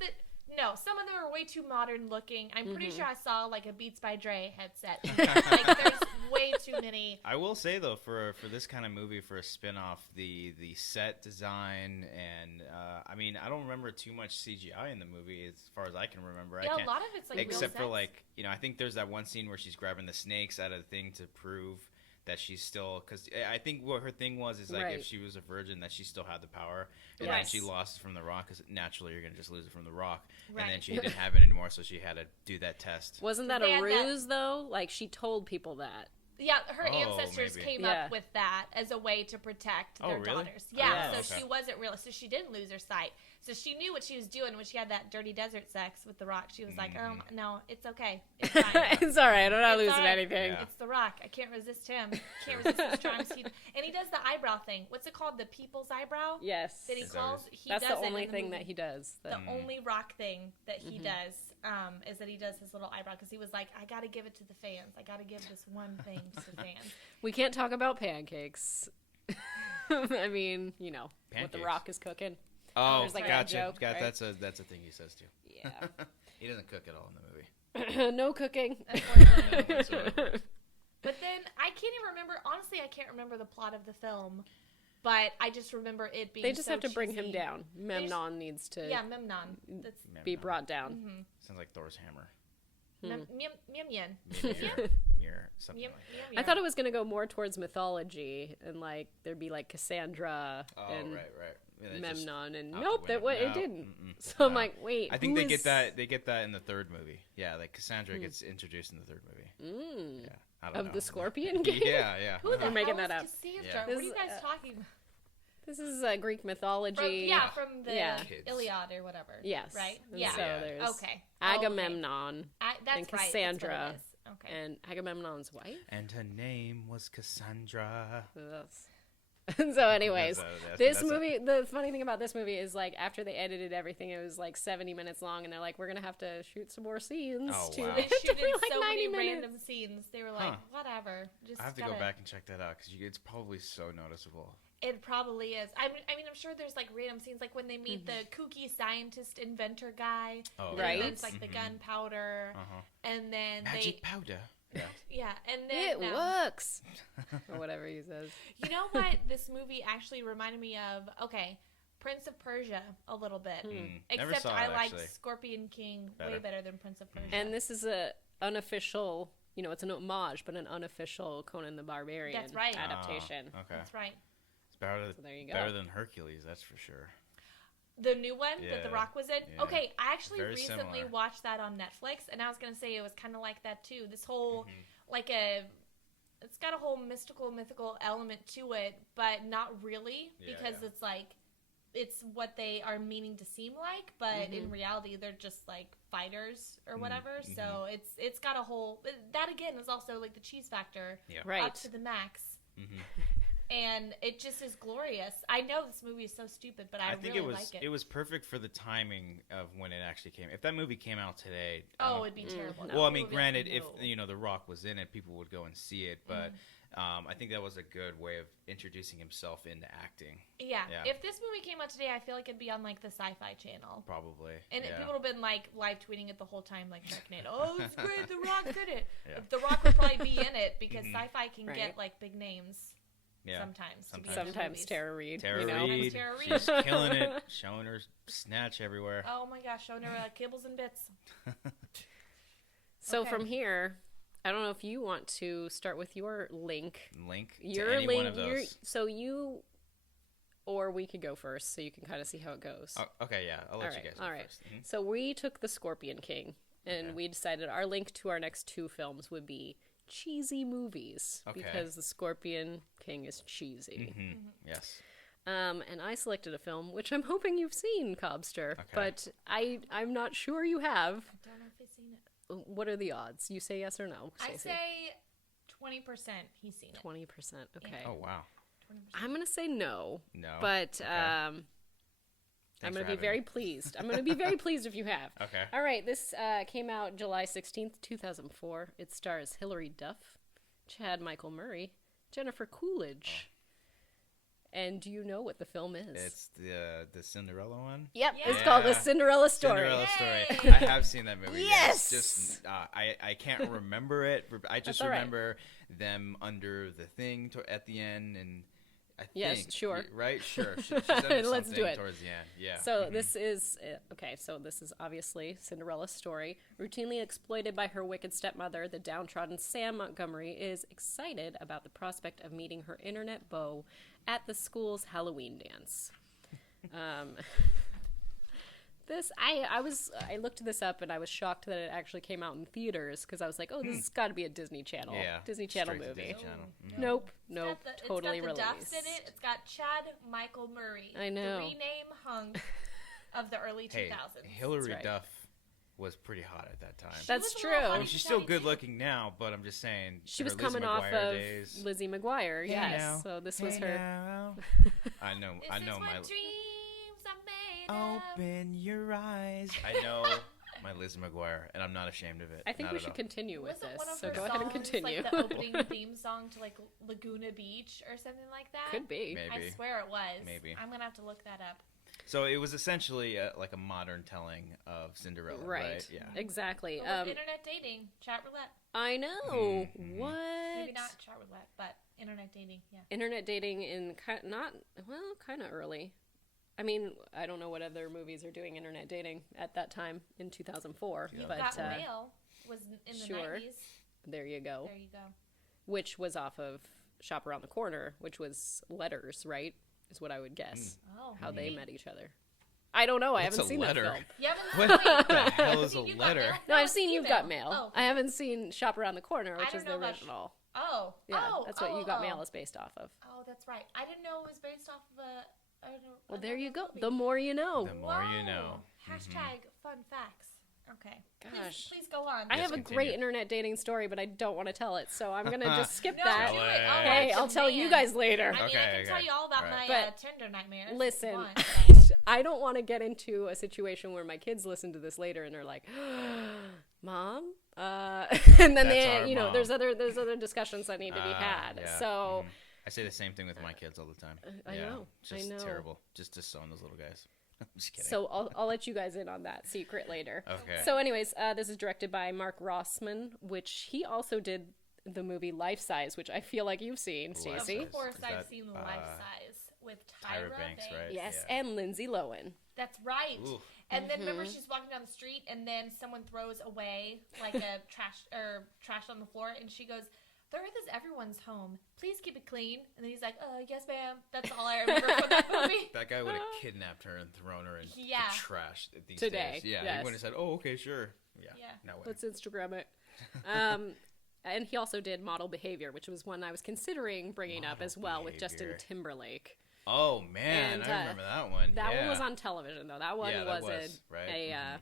No, some of them are way too modern looking. I'm pretty sure I saw like a Beats by Dre headset. Like, there's way too many. I will say though, for this kind of movie, for a spin-off, the set design and I mean, I don't remember too much CGI in the movie as far as I can remember. Yeah, a lot of it's like except real for sets. like, you know, I think there's that one scene where she's grabbing the snakes out of the thing to prove that she's still, because I think what her thing was is like if she was a virgin that she still had the power, and then she lost it from the rock, because naturally you're gonna just lose it from the rock, and then she didn't have it anymore, so she had to do that test. Wasn't that a ruse though? Like, she told people that. Yeah, her ancestors came up with that as a way to protect their daughters. Yeah, so she wasn't real. So she didn't lose her sight. So she knew what she was doing when she had that dirty desert sex with the Rock. She was like, no, it's okay. It's fine. It's all right. I'm not losing anything. It's the Rock. I can't resist him. Can't resist his charms. And he does the eyebrow thing. What's it called? The people's eyebrow? Yes. That he calls? That's the only thing that he does. The only Rock thing that he does is that he does his little eyebrow, because he was like, I got to give it to the fans. I got to give this one thing to the fans. We can't talk about pancakes. I mean, you know, what the Rock is cooking. Oh, there's like gotcha. A joke, right? That's a thing he says too. Yeah. He doesn't cook at all in the movie. No cooking. But then I can't even remember. Honestly, I can't remember the plot of the film. But I just remember it being. They just so have to bring cheesy. him down. Memnon needs to. Yeah, Memnon. That's be brought down. Sounds like Thor's hammer. Mimyan. Mirror. Something like that. I thought it was going to go more towards mythology, and like there'd be like Cassandra and right. Yeah, Memnon, and nope, it didn't. So I'm like, wait. I think they get that. They get that in the third movie. Yeah, like Cassandra gets introduced in the third movie. Yeah, I don't know. The Scorpion King. Yeah. Who the hell making that is up? Cassandra? Yeah. What are you guys talking about? This is Greek mythology. From the Iliad or whatever. Yes. Right? And Yeah. so there's Agamemnon that's and right, Cassandra. that's what it is. Okay. And Agamemnon's wife. And her name was Cassandra. Yes. So anyways, this movie, the funny thing about this movie is like after they edited everything, it was like 70 minutes long, and they're like, we're going to have to shoot some more scenes. Oh, They wow. shooted like so 90 many minutes. random scenes. They were like, whatever. Just I have to go back and check that out, because it's probably so noticeable. It probably is. I mean, I'm sure there's like random scenes, like when they meet the kooky scientist inventor guy. Oh, right. It's like the gunpowder, and then Magic powder. Yeah, and then It works. Or whatever he says. You know what this movie actually reminded me of? Okay, Prince of Persia a little bit. Never Except saw I it, liked actually. Scorpion King way better than Prince of Persia. And this is a unofficial, you know, it's an homage, but an unofficial Conan the Barbarian That's right. adaptation. Okay. That's right. It's better, So there you go. better than Hercules, that's for sure. The new one that The Yeah. Rock was in? Yeah. Okay, I actually Very recently similar. watched that on Netflix, and I was going to say it was kind of like that too. This whole, it's got a whole mythical element to it, but not really, because it's like, it's what they are meaning to seem like, but in reality they're just like fighters or whatever. So it's got a whole, that again is also like the cheese factor up to the max. And it just is glorious. I know this movie is so stupid, but I think really like it. It was perfect for the timing of when it actually came. If that movie came out today, it'd be terrible. Well, I mean, granted, if The Rock was in it, people would go and see it, but I think that was a good way of introducing himself into acting. Yeah. If this movie came out today, I feel like it'd be on like the Sci-Fi Channel. Probably. And people would have been like live tweeting it the whole time, like Sharknado. Oh, it's great, The Rock's in it. The Rock would probably be in it because Sci-Fi can get like big names. Yeah. Sometimes Tara Reid. Tara Reid. She's killing it, showing her snatch everywhere. Oh my gosh, showing her kibbles and bits. So from here, I don't know if you want to start with your link. Your link. One of those. Or we could go first, so you can kind of see how it goes. Oh, okay, yeah, I'll let you guys go first. So we took the Scorpion King, and we decided our link to our next two films would be cheesy movies because the Scorpion King is cheesy. Yes. And I selected a film which I'm hoping you've seen, Cobbster, but I'm not sure you have. I don't know if I've seen it. What are the odds? You say yes or no? I say 20% he's seen it. 20%. Okay. Oh wow. 20%. I'm gonna say no. No. But I'm going to be very pleased. I'm going to be very pleased if you have. Okay. All right. This came out July 16th, 2004. It stars Hilary Duff, Chad Michael Murray, Jennifer Coolidge. And do you know what the film is? It's the Cinderella one? Yep. Yeah. It's called The Cinderella Story. Cinderella Story. I have seen that movie. Yes. Just I can't remember it. I just remember them under the thing at the end and... Yes, sure. Right? Sure. Let's do it. Towards the end. Yeah. So this is, this is obviously Cinderella's story. Routinely exploited by her wicked stepmother, the downtrodden Sam Montgomery is excited about the prospect of meeting her internet beau at the school's Halloween dance. I looked this up and I was shocked that it actually came out in theaters because I was like, oh, this has got to be a Disney Channel, Disney Channel movie. Disney Channel. Nope, totally released. It's got the Duffs in it. It's got Chad Michael Murray. I know. The rename hunk of the early 2000s. Hillary Duff was pretty hot at that time. That's true. I mean, she's still good looking now, but I'm just saying. She was coming off of Lizzie McGuire, yes. So this was her. I know my dreams are made Open your eyes. I know my Lizzie McGuire, and I'm not ashamed of it. I think we should continue with this. So go songs, ahead and continue. Like the opening theme song to like Laguna Beach or something like that. Could be. Maybe. I swear it was. Maybe. I'm gonna have to look that up. So it was essentially like a modern telling of Cinderella, right? Yeah, exactly. Internet dating, chat roulette. I know. What? Maybe not chat roulette, but internet dating. Yeah. Internet dating in kind of early. I mean, I don't know what other movies are doing internet dating at that time in 2004. Yeah. But Got Mail was in the 90s. There you go. There you go. Which was off of Shop Around the Corner, which was Letters, right? Is what I would guess. How they met each other. I don't know. I haven't seen that film. What the hell is a letter? No, I've seen You've Got Mail. Oh. I haven't seen Shop Around the Corner, which is the original. That's what You Got Mail is based off of. Oh, that's right. I didn't know it was based off of a... Well, there you go. The more you know. The more you know. Hashtag fun facts. Okay. Gosh. Please go on. I have a great internet dating story, but I don't want to tell it, so I'm going to just skip No, that. do it. Oh, hey, I'll tell you guys later. I mean, I can tell you all about my Tinder nightmares. Listen, I don't want to get into a situation where my kids listen to this later and they're like, Mom? And then there's other discussions that need to be had. Yeah. So... I say the same thing with my kids all the time. I know. Just terrible. Just disown those little guys. I'm just kidding. So I'll let you guys in on that secret later. Okay. So anyways, this is directed by Mark Rossman, which he also did the movie Life Size, which I feel like you've seen, Stacey. Of course I've seen Life Size with Tyra Banks, right? Yes, and Lindsay Lohan. That's right. Ooh. And then remember she's walking down the street and then someone throws away like a trash on the floor and she goes, "The earth is everyone's home. Please keep it clean." And then he's like, "Yes, ma'am." That's all I remember from that movie. That guy would have kidnapped her and thrown her in the trash these today. Days. Yeah, he would have said, "Oh, okay, sure." Yeah. No way. Let's Instagram it. And he also did Model Behavior, which was one I was considering bringing up as well with Justin Timberlake. Oh man, And, I remember that one. That yeah. one was on television though. That one Yeah, that was was, right?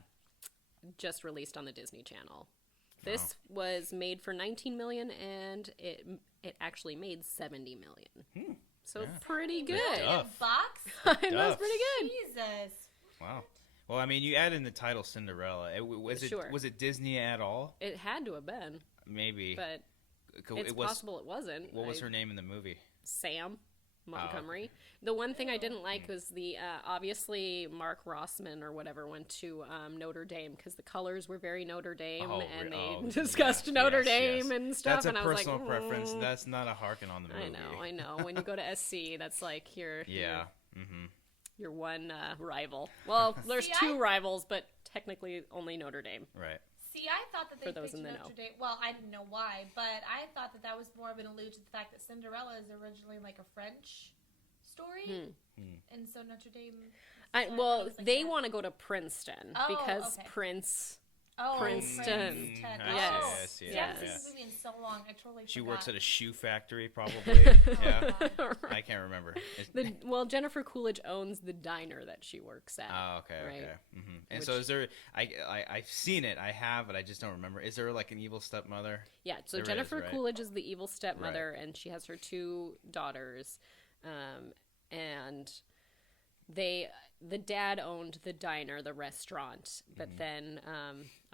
just released on the Disney Channel. This was made for 19 million, and it actually made 70 million. So pretty good. Tough. Box? I know, it's pretty good. Jesus. Wow. Well, I mean, you add in the title Cinderella. Sure. Was it Disney at all? It had to have been, Maybe. but it's possible it wasn't. What was her name in the movie? Sam Montgomery. The one thing I didn't like was the obviously Mark Rossman or whatever went to Notre Dame because the colors were very Notre Dame and they discussed Notre Dame and stuff. That's a and personal I was like, preference. That's not a harken on the movie. I know. When you go to SC, that's like your one rival. Well, there's two rivals, but technically only Notre Dame. Right. See, I thought that they those picked in the Notre know. Dame. Well, I didn't know why, but I thought that was more of an allusion to the fact that Cinderella is originally like a French story, and so Notre Dame. They want to go to Princeton because okay. Princeton. Yes. Yes. I haven't seen this movie in so long. I totally forgot. She works at a shoe factory, probably. Yeah. I can't remember. Jennifer Coolidge owns the diner that she works at. Oh, okay, right? okay. Mm-hmm. And so is there? I've seen it. I have, but I just don't remember. Is there like an evil stepmother? Yeah. So Jennifer Coolidge is the evil stepmother, and she has her two daughters, and the dad owned the diner, the restaurant, but then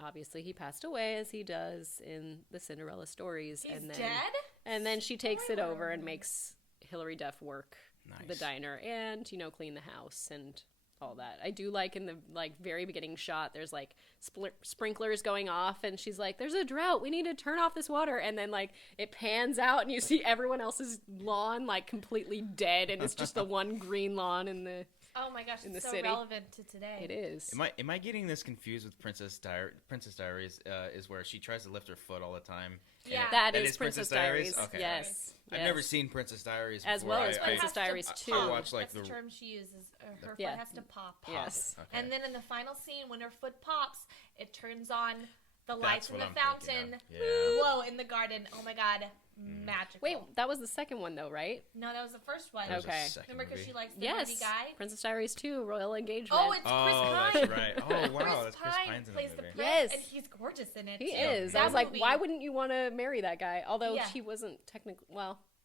obviously he passed away, as he does in the Cinderella stories. He's and then, dead? And then she takes it over and makes Hilary Duff work the diner and, clean the house and all that. I do like in the very beginning shot, there's sprinklers going off and she's like, there's a drought, we need to turn off this water, and then it pans out and you see everyone else's lawn completely dead and it's just the one green lawn in the Oh my gosh, it's so city. relevant to today. It is. Am I getting this confused with Princess Diaries? Is where she tries to lift her foot all the time. Yeah, that is Princess Diaries. Okay. Yes. I've never seen Princess Diaries before. As well as Princess Diaries 2. I watch That's the term she uses. Her foot has to pop. Yes. Okay. And then in the final scene, when her foot pops, it turns on the lights in the fountain. Yeah. Whoa, in the garden. Oh my god. Magical. Wait, that was the second one though, right? No, that was the first one. Okay. Remember because she likes the nerdy guy? Princess Diaries 2, Royal Engagement. Oh, it's Chris Pine. That's right. Oh, wow. That's Chris Pine's in the plays movie. the prince, Yes. and he's gorgeous in it. He is. I was like, why wouldn't you want to marry that guy? Although he wasn't technically,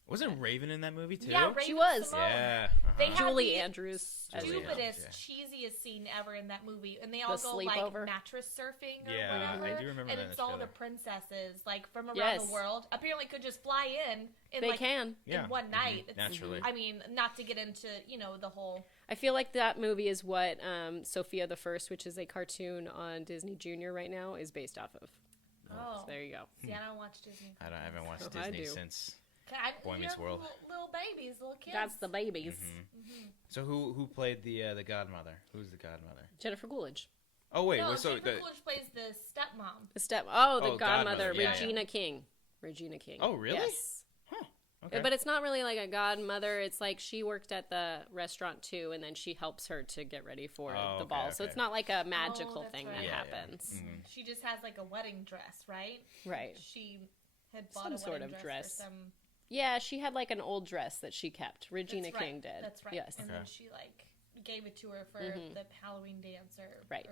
Wasn't Raven in that movie too? Yeah, Raven she was. Yeah. They have Julie the Andrews. stupidest, cheesiest scene ever in that movie, and they all The go sleepover. mattress surfing or Yeah, whatever. I do remember and that in it's the all trailer. the princesses from around the world. Apparently, could just fly in They can. in one night. It's, naturally. I mean, not to get into the whole. I feel like that movie is what Sophia the First, which is a cartoon on Disney Junior right now, is based off of. Oh, So there you go. see, I don't watch Disney. I haven't watched I Disney do. since Boy You're Meets World. Little babies, little kids. That's the babies. So who played the godmother? Who's the godmother? Jennifer Coolidge. Oh wait, No, so Jennifer Coolidge plays the stepmom. The godmother, godmother, yeah, Regina King. Regina King. Oh, really? Yes. Huh. Okay. But it's not really like a godmother. It's like she worked at the restaurant too, and then she helps her to get ready for the ball. So it's not like a magical that's thing right. that Yeah, happens. She just has a wedding dress, right? Right. She had bought Some a sort wedding of dress. dress. For some... Yeah, she had an old dress that she kept. Regina That's right. King did. That's right. Yes. And then she gave it to her for the Halloween dance or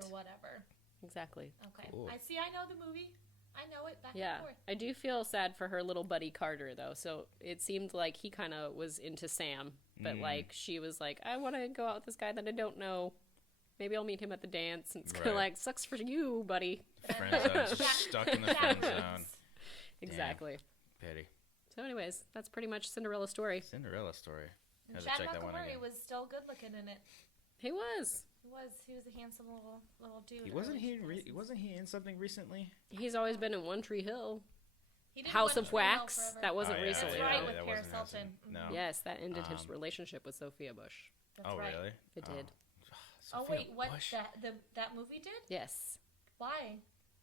whatever. Exactly. Okay. Cool. I see. I know the movie. I know it back Yeah. and forth. I do feel sad for her little buddy Carter though. So it seemed like he kind of was into Sam, but she was like, I want to go out with this guy that I don't know. Maybe I'll meet him at the dance. And it's kind of sucks for you, buddy. Friend zone. Stuck in the friend zone. Exactly. Damn. Pity. So anyways, that's pretty much Cinderella Story. Cinderella Story. And Had to Chad check that one Montgomery again. was still good looking in it. He was. He was a handsome little dude. Wasn't he in something recently? He's always been in One Tree Hill. He did House One of Tree Hill Wax. forever. That wasn't yeah, recently. That's right, though. with that Paris wasn't Hilton. recent. No. Yes, that ended his relationship with Sophia Bush. That's Oh, right. really? It did. Oh Sophia wait, what Bush. that movie did? Yes, Why?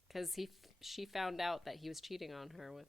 because she found out that he was cheating on her with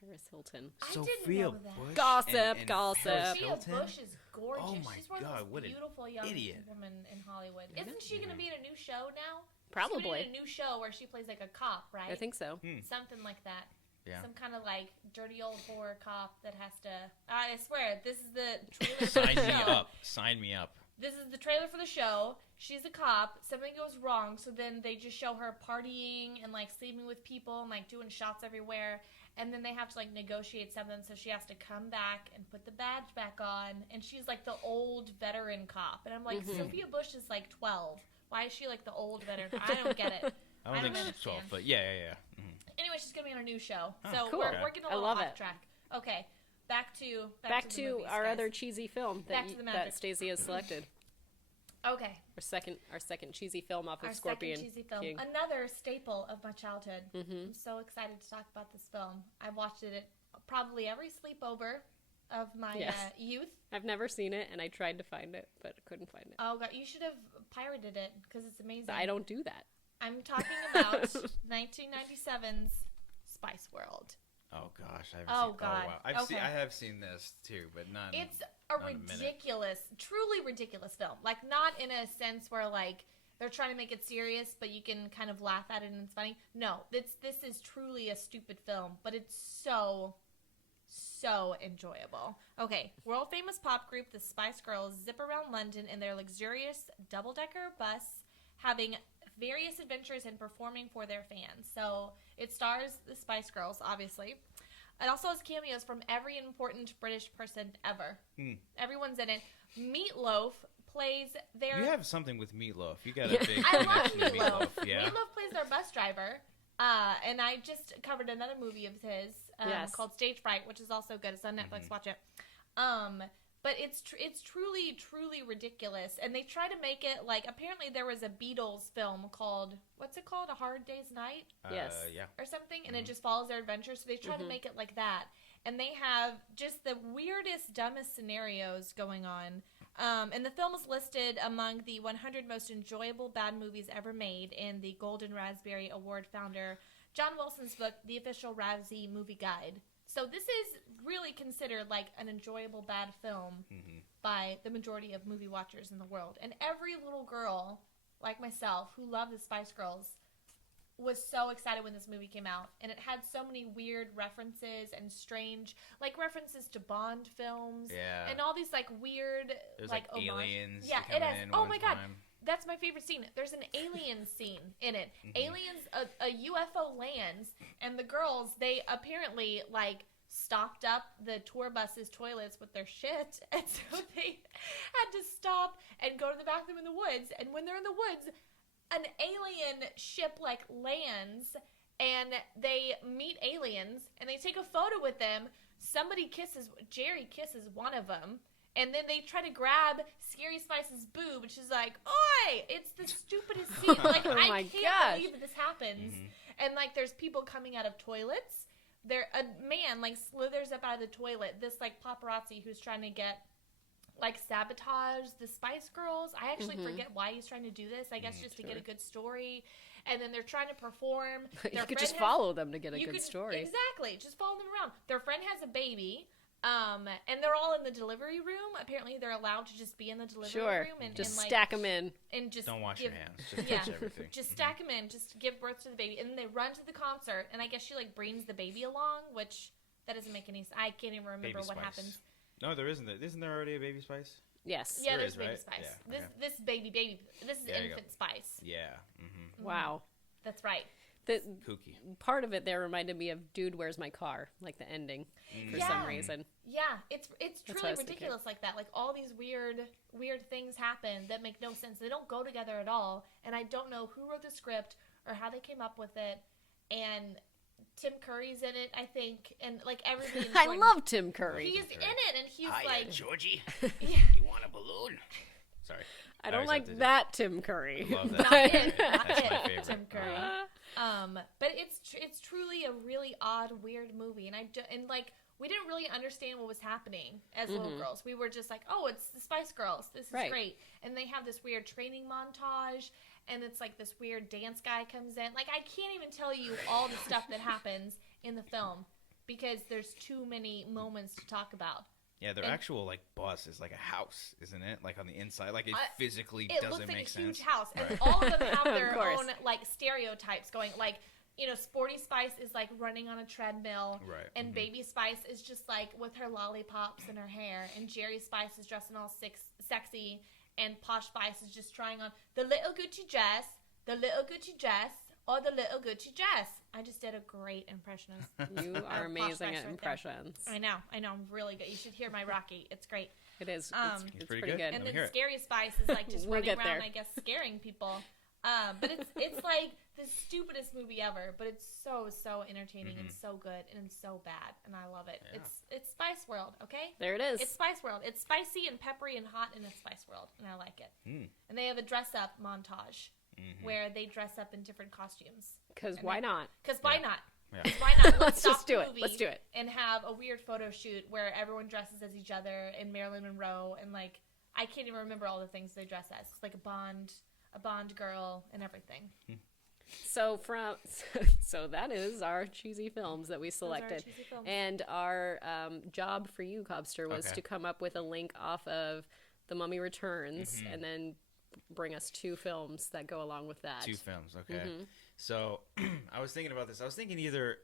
Paris Hilton. I Sophia didn't know that. Bush Gossip, and gossip. Paris Sophia Hilton? Bush is gorgeous. Oh my She's one God, of the what most an beautiful young idiot. woman in Hollywood. Isn't she going to be in a new show now? Probably. She's in a new show where she plays a cop, right? I think so. Something like that. Yeah. Some kind of like dirty old horror cop that has to. I swear, this is the trailer for the Sign me show. up. Sign me up. This is the trailer for the show. She's a cop. Something goes wrong, so then they just show her partying and like sleeping with people and like doing shots everywhere. And then they have to like negotiate something, so she has to come back and put the badge back on. And she's like the old veteran cop. And I'm like, Sophia Bush is like 12. Why is she like the old veteran? I don't get it. I don't think she's 12, but yeah. Mm-hmm. Anyway, she's gonna be on a new show, Oh, so cool. we're getting a little love off it. track. Okay, back to Back the to movies, our guys. other cheesy film Back to the magic. that Stacey has selected. Okay, Our second cheesy film off of our Scorpion second cheesy film, King. another staple of my childhood. Mm-hmm. I'm so excited to talk about this film. I've watched it at probably every sleepover of my Yes. youth. I've never seen it, and I tried to find it, but couldn't find it. Oh God, you should have pirated it because it's amazing. I don't do that. I'm talking about 1997's Spice World. Oh gosh, I haven't Oh, seen. God. Oh wow, Okay. I have seen this too, but not. It's a not a minute. ridiculous, truly ridiculous film. Like, not in a sense where, like, they're trying to make it serious, but you can kind of laugh at it and it's funny. No, this is truly a stupid film, but it's so enjoyable. Okay, world-famous pop group, the Spice Girls, zip around London in their luxurious double-decker bus, having various adventures and performing for their fans. So, it stars the Spice Girls, obviously. It also has cameos from every important British person ever. Everyone's in it. Meatloaf plays their... You have something with Meatloaf. You got a big I love connection to Meatloaf. Yeah. Meatloaf plays their bus driver. And I just covered another movie of his Yes. called Stage Fright, which is also good. It's on Netflix. Watch it. But it's truly ridiculous. And they try to make it like, apparently there was a Beatles film called, what's it called? A Hard Day's Night? Yes. Yeah. Or something, and it just follows their adventure. So they try to make it like that. And they have just the weirdest, dumbest scenarios going on. And the film is listed among the 100 most enjoyable bad movies ever made in the Golden Raspberry Award founder John Wilson's book, The Official Razzie Movie Guide. So this is really considered like an enjoyable bad film by the majority of movie watchers in the world. And every little girl, like myself, who loved the Spice Girls, was so excited when this movie came out. And it had so many weird references and strange, like references to Bond films. Yeah. And all these like weird, There's like homage. aliens. Yeah, it coming has. in Oh one my God. time. That's my favorite scene. There's an alien scene in it. Aliens, a UFO lands, and the girls, they apparently, like, stocked up the tour bus's toilets with their shit, and so they had to stop and go to the bathroom in the woods, and when they're in the woods, an alien ship, like, lands, and they meet aliens, and they take a photo with them. Jerry kisses one of them, and then they try to grab Scary Spice's boob, and she's like, "Oi!" It's the stupidest scene. Like, Oh my I can't gosh. believe that this happens. And, like, there's people coming out of toilets. A man, like, slithers up out of the toilet. This, like, paparazzi who's trying to sabotage the Spice Girls. I actually forget why he's trying to do this. I guess just to get a good story. And then they're trying to perform. You could just follow them to get a good story. Exactly. Just follow them around. Their friend has a baby. And they're all in the delivery room. Apparently, they're allowed to just be in the delivery room and just like, stack them in. and just Don't wash your hands. Just yeah, touch everything. just stack them in. Just give birth to the baby, and then they run to the concert. And I guess she like brings the baby along, which that doesn't make any sense. I can't even remember Baby what Spice. happens. No, there isn't. Isn't there already a Baby Spice? Yes. Yeah, There there's is, Baby right? Spice. Yeah, This baby. This is There you go. infant Spice. Yeah. Wow. That's right. The Kooky. part of it there reminded me of Dude, Where's My Car? Like the ending for some reason. Yeah, it's what I truly was thinking. ridiculous like that. Like all these weird things happen that make no sense. They don't go together at all. And I don't know who wrote the script or how they came up with it. And Tim Curry's in it, I think, and like everybody. I love Tim Curry. He's in it, and he's like, Georgie. yeah, You want a balloon? Sorry. I don't always like have to that Tim Curry. love not that. it, not That's my it, favorite. Tim Curry. But it's truly a really odd, weird movie, and like we didn't really understand what was happening as little girls. We were just like, oh, it's the Spice Girls. This is great, and they have this weird training montage, and it's like this weird dance guy comes in. Like I can't even tell you all the stuff that happens in the film because there's too many moments to talk about. Yeah, their actual like bus is like a house, isn't it? Like on the inside, like it physically It doesn't looks like make a sense. huge house, and Right. all of them have Of their course. own like stereotypes going. Like you know, Sporty Spice is like running on a treadmill, right? And Baby Spice is just like with her lollipops and her hair, and Jerry Spice is dressing all sexy, and Posh Spice is just trying on the little Gucci dress, or the little Gucci dress. I just did a great impression of You are amazing at impressions. I know, I'm really good. You should hear my Rocky. It's great. It is. It's pretty good. And then Scary Spice is like just running around, I guess, scaring people. But it's like the stupidest movie ever, but it's so entertaining and so good and so bad, and I love it. Yeah. It's Spice World, okay? There it is. It's Spice World. It's spicy and peppery and hot, and it's Spice World, and I like it. And they have a dress up montage where they dress up in different costumes. Because why not? Because why not? Yeah. Why not? Let's just do it. Let's do it. And have a weird photo shoot where everyone dresses as each other, and Marilyn Monroe, and like I can't even remember all the things they dress as. It's like a Bond girl and everything. So that is our cheesy films that we selected, and our job for you, Cobbster, was to come up with a link off of The Mummy Returns, and then bring us 2 films that go along with that. 2 films, okay. So I was thinking about this. I was thinking either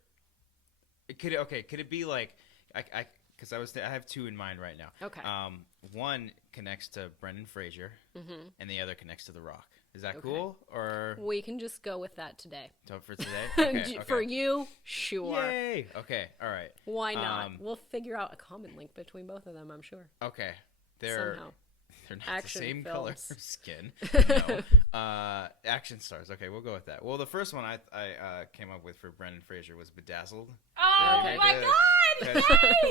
could it be like because I have 2 in mind right now. Okay. One connects to Brendan Fraser, and the other connects to The Rock. Is that cool? Or we can just go with that today. So for today? Okay. For you, sure. Yay! Okay, all right. Why not? We'll figure out a common link between both of them, I'm sure. Okay. Somehow. They're not action the same films. color skin. No. Action stars. Okay, we'll go with that. Well, the first one I came up with for Brendan Fraser was Bedazzled. Oh my God!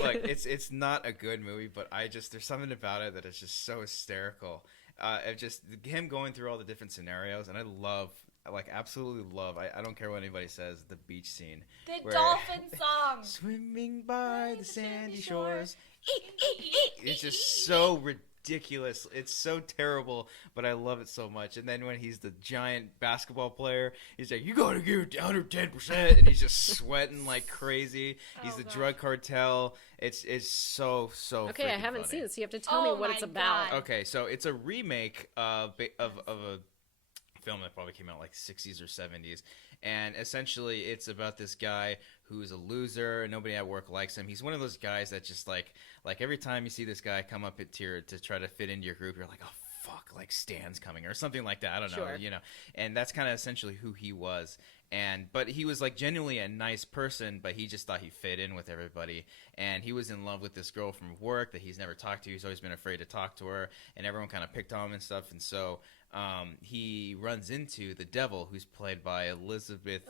Like it's not a good movie, but there's something about it that is just so hysterical. Just him going through all the different scenarios, and absolutely love. I don't care what anybody says. The beach scene, the dolphin song, swimming by the sandy shores. It's just so ridiculous. It's so terrible, but I love it so much. And then when he's the giant basketball player, he's like, "You gotta give down to 10%," and he's just sweating like crazy. He's the drug cartel. It's so okay. I haven't funny. seen it, so you have to tell me what it's about. Okay, so it's a remake of a film that probably came out like 60s or 70s, and essentially it's about this guy who's a loser and nobody at work likes him. He's one of those guys that just like every time you see this guy come up to try to fit into your group, you're like, oh fuck, like Stan's coming or something like that. I don't know, you know. And that's kind of essentially who he was. But he was like genuinely a nice person, but he just thought he fit in with everybody. And he was in love with this girl from work that he's never talked to. He's always been afraid to talk to her, and everyone kind of picked on him and stuff. And so he runs into the devil, who's played by Elizabeth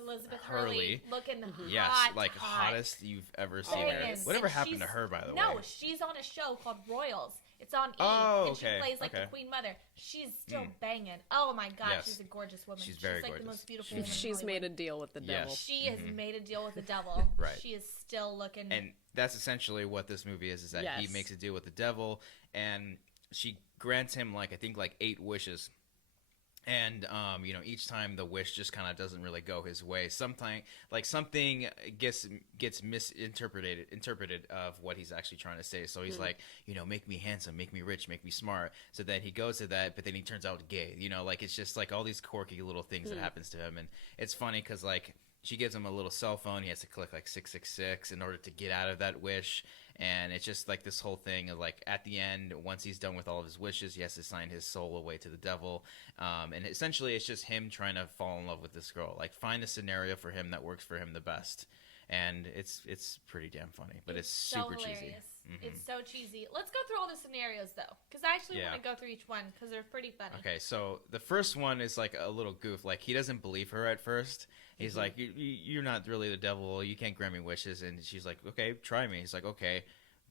Hurley. Looking hot, like hot. Hottest you've ever seen her. Whatever happened to her, by the way? No, she's on a show called Royals. It's on E! And she plays like the Queen Mother. She's still banging. Oh my God, she's a gorgeous woman. She's very like gorgeous. The most beautiful woman. She's made a deal with the devil. She has made a deal with the devil. Right. She is still looking. And that's essentially what this movie is that he makes a deal with the devil, and she grants him like 8 wishes. And each time the wish just kind of doesn't really go his way. Something gets interpreted of what he's actually trying to say. So he's like, make me handsome, make me rich, make me smart. So then he goes to that, but then he turns out gay. It's just like all these quirky little things that happens to him. And it's funny because like she gives him a little cell phone. He has to click like 666 in order to get out of that wish. And it's just like this whole thing of like at the end, once he's done with all of his wishes, he has to sign his soul away to the devil. And essentially it's just him trying to fall in love with this girl, like find a scenario for him that works for him the best. And it's pretty damn funny, but it's super hilarious. cheesy. It's so cheesy. Let's go through all the scenarios though, because I actually want to go through each one because they're pretty funny. Okay, so the first one is like a little goof. Like he doesn't believe her at first. He's like, you're not really the devil. You can't grant me wishes. And she's like, okay, try me. He's like, okay,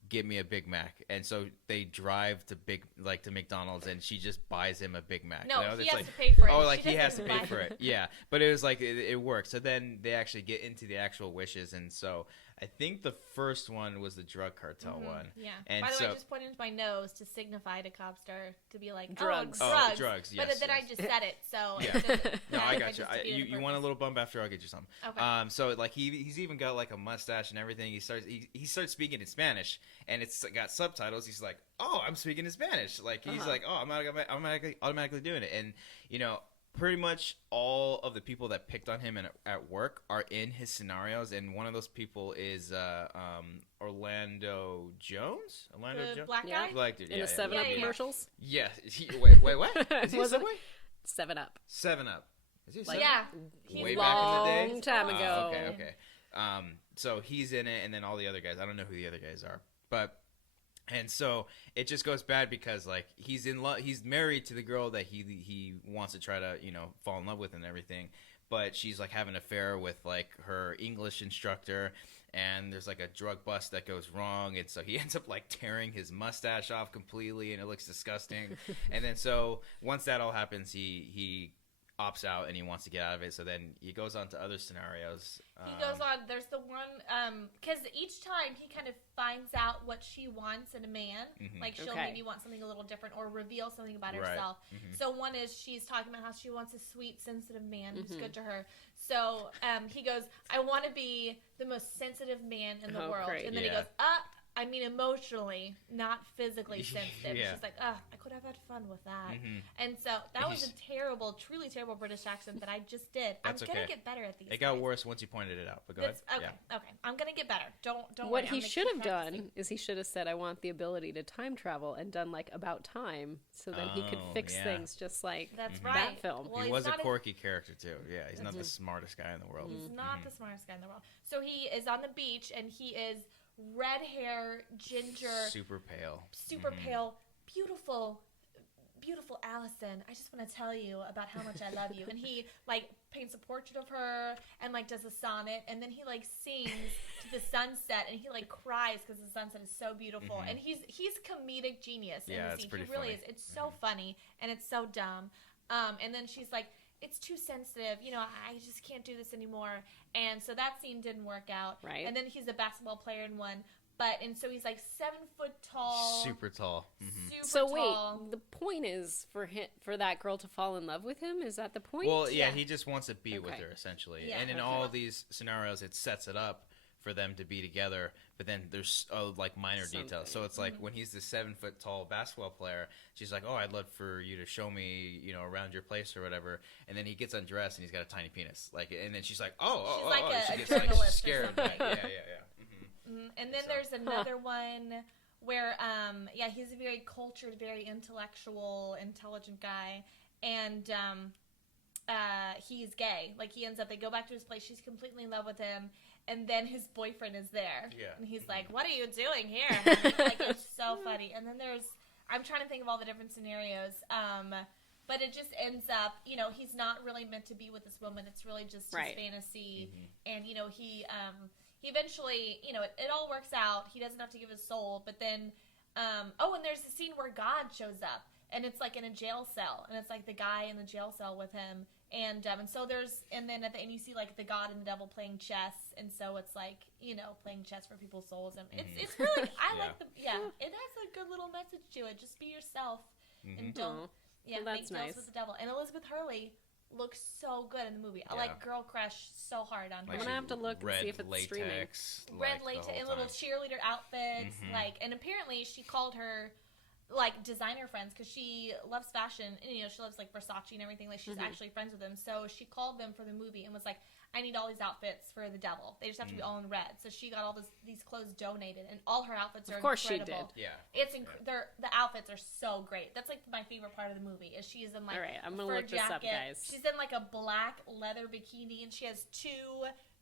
give me a Big Mac. And so they drive to McDonald's, and she just buys him a Big Mac. No, he has to pay for it. Oh, like he has to pay for it. Yeah, but it was like it worked. So then they actually get into the actual wishes, and so I think the first one was the drug cartel one. Yeah. And by the way, I just pointed to my nose to signify to Cobbster to be like, drugs. Oh, drugs. Yes, but then I just said it, so no, I got you. You want a little bump after? I'll get you some. Okay. So like he's even got like a mustache and everything. He starts speaking in Spanish, and it's got subtitles. He's like, oh, I'm speaking in Spanish. Like he's like, oh, I'm automatically doing it. And pretty much all of the people that picked on him at work are in his scenarios, and one of those people is Orlando Jones. The black guy? Black dude, In the 7-Up commercials? Yeah. Wait, what? Is he a Was it? Subway? 7-Up. 7-Up. Is he a Like, 7-Up? Yeah. Way He's back in the day? Long time ago. Okay. So he's in it, and then all the other guys. I don't know who the other guys are, but and so it just goes bad because like he's in love. He's married to the girl that he wants to try to fall in love with and everything, but she's like having an affair with like her English instructor. And there's like a drug bust that goes wrong, and so he ends up like tearing his mustache off completely, and it looks disgusting. And then so once that all happens, he opts out and he wants to get out of it. So then he goes on to other scenarios. He goes on. There's the one because each time he kind of finds out what she wants in a man. Like she'll maybe want something a little different or reveal something about herself. So one is she's talking about how she wants a sweet, sensitive man who's good to her. So he goes, I want to be the most sensitive man in the world. Great. And then he goes, I mean emotionally, not physically sensitive. She's like, I could have had fun with that. And so that was a terrible, truly terrible British accent that I just did. That's I'm going to get better at these. It got worse once you pointed it out, but go ahead. Okay. I'm going to get better. Don't What worry. he should have done is he should have said, I want the ability to time travel, and done like About Time, so then he could fix things just like That's that right. film. Well, He he's was a not quirky character too. Yeah, he's not the smartest guy in the world. He's not the smartest guy in the world. So he is on the beach, and he is red hair, ginger, super pale, beautiful Allison. I just want to tell you about how much I love you. And he like paints a portrait of her and like does a sonnet, and then he like sings to the sunset, and he like cries because the sunset is so beautiful. And he's comedic genius in the scene. He really is. It's so funny and it's so dumb. And then she's like, it's too sensitive, I just can't do this anymore. And so that scene didn't work out. Right. And then he's a basketball player in one. And so he's like 7 foot tall. super tall. So tall. wait, the point is for that girl to fall in love with him? Is that the point? Well, yeah, he just wants to be with her essentially. Yeah, and in all these scenarios, it sets it up for them to be together. But then there's like minor details. So it's like when he's the 7 foot tall basketball player, she's like, "Oh, I'd love for you to show me, around your place or whatever." And then he gets undressed and he's got a tiny penis. Like, and then she's like, "Oh, She's like she a gets like journalist or scared." something. Right. Yeah. And then there's another one where, he's a very cultured, very intellectual, intelligent guy, and he's gay. Like, they go back to his place, she's completely in love with him, and then his boyfriend is there. Yeah. And he's like, what are you doing here? Like, it's so funny. And then I'm trying to think of all the different scenarios, but it just ends up, he's not really meant to be with this woman. It's really just his fantasy, and, he eventually, it all works out. He doesn't have to give his soul, but then, and there's a scene where God shows up, and it's like in a jail cell, and it's like the guy in the jail cell with him, and so and then at the end you see like the God and the devil playing chess, and so it's like, playing chess for people's souls, and it's really, like it has a good little message to it. Just be yourself, and don't, make deals with the devil. And Elizabeth Hurley looks so good in the movie. I like girl crush so hard on her. I'm gonna have to look and see if it's streaming. Red latex and little cheerleader outfits, and apparently she called her like designer friends because she loves fashion, and she loves like Versace and everything. Like she's actually friends with them, so she called them for the movie and was like, I need all these outfits for the devil. They just have to be all in red. So she got all these clothes donated, and all her outfits are incredible. Of course she did. Yeah. It's the outfits are so great. That's like my favorite part of the movie is she's in like all right, I'm gonna fur look jacket. this up, guys. She's in like a black leather bikini, and she has 2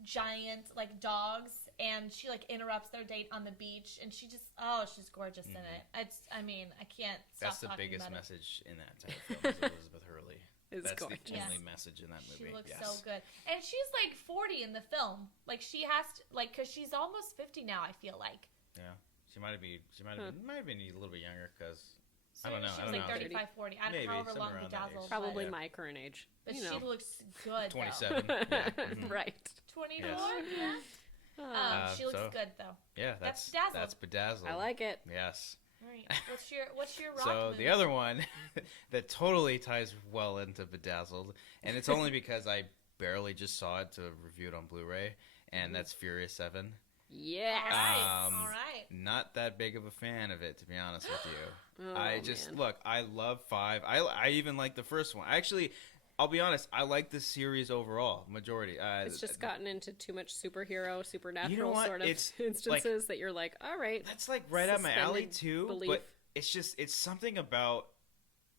giant like dogs, and she like interrupts their date on the beach, and she's gorgeous in it. I can't stop talking about it. That's the biggest message in that type of film is Elizabeth Hurley. That's gorgeous. the only message in that movie. She looks so good. And she's like 40 in the film. Like she has to, like, because she's almost 50 now, I feel like. Yeah. She might have been a little bit younger because, I don't know. She was like 35, 40. I don't know however long Bedazzled. Probably my current age. But she looks good, 27. Right. 24? Yes. Yeah. She looks good, though. Yeah, that's Bedazzled. I like it. Yes. All right. What's your rock So movie? the other one that totally ties well into Bedazzled, and it's only because I barely just saw it to review it on Blu-ray, and that's Furious 7. Yes. All right. Not that big of a fan of it, to be honest with you. Oh, I love 5. I even like the first one. Actually, I'll be honest, I like this series overall, majority. It's just gotten into too much supernatural sort of It's instances that you're like, all right. That's like right up my alley suspended too. belief. But it's something about,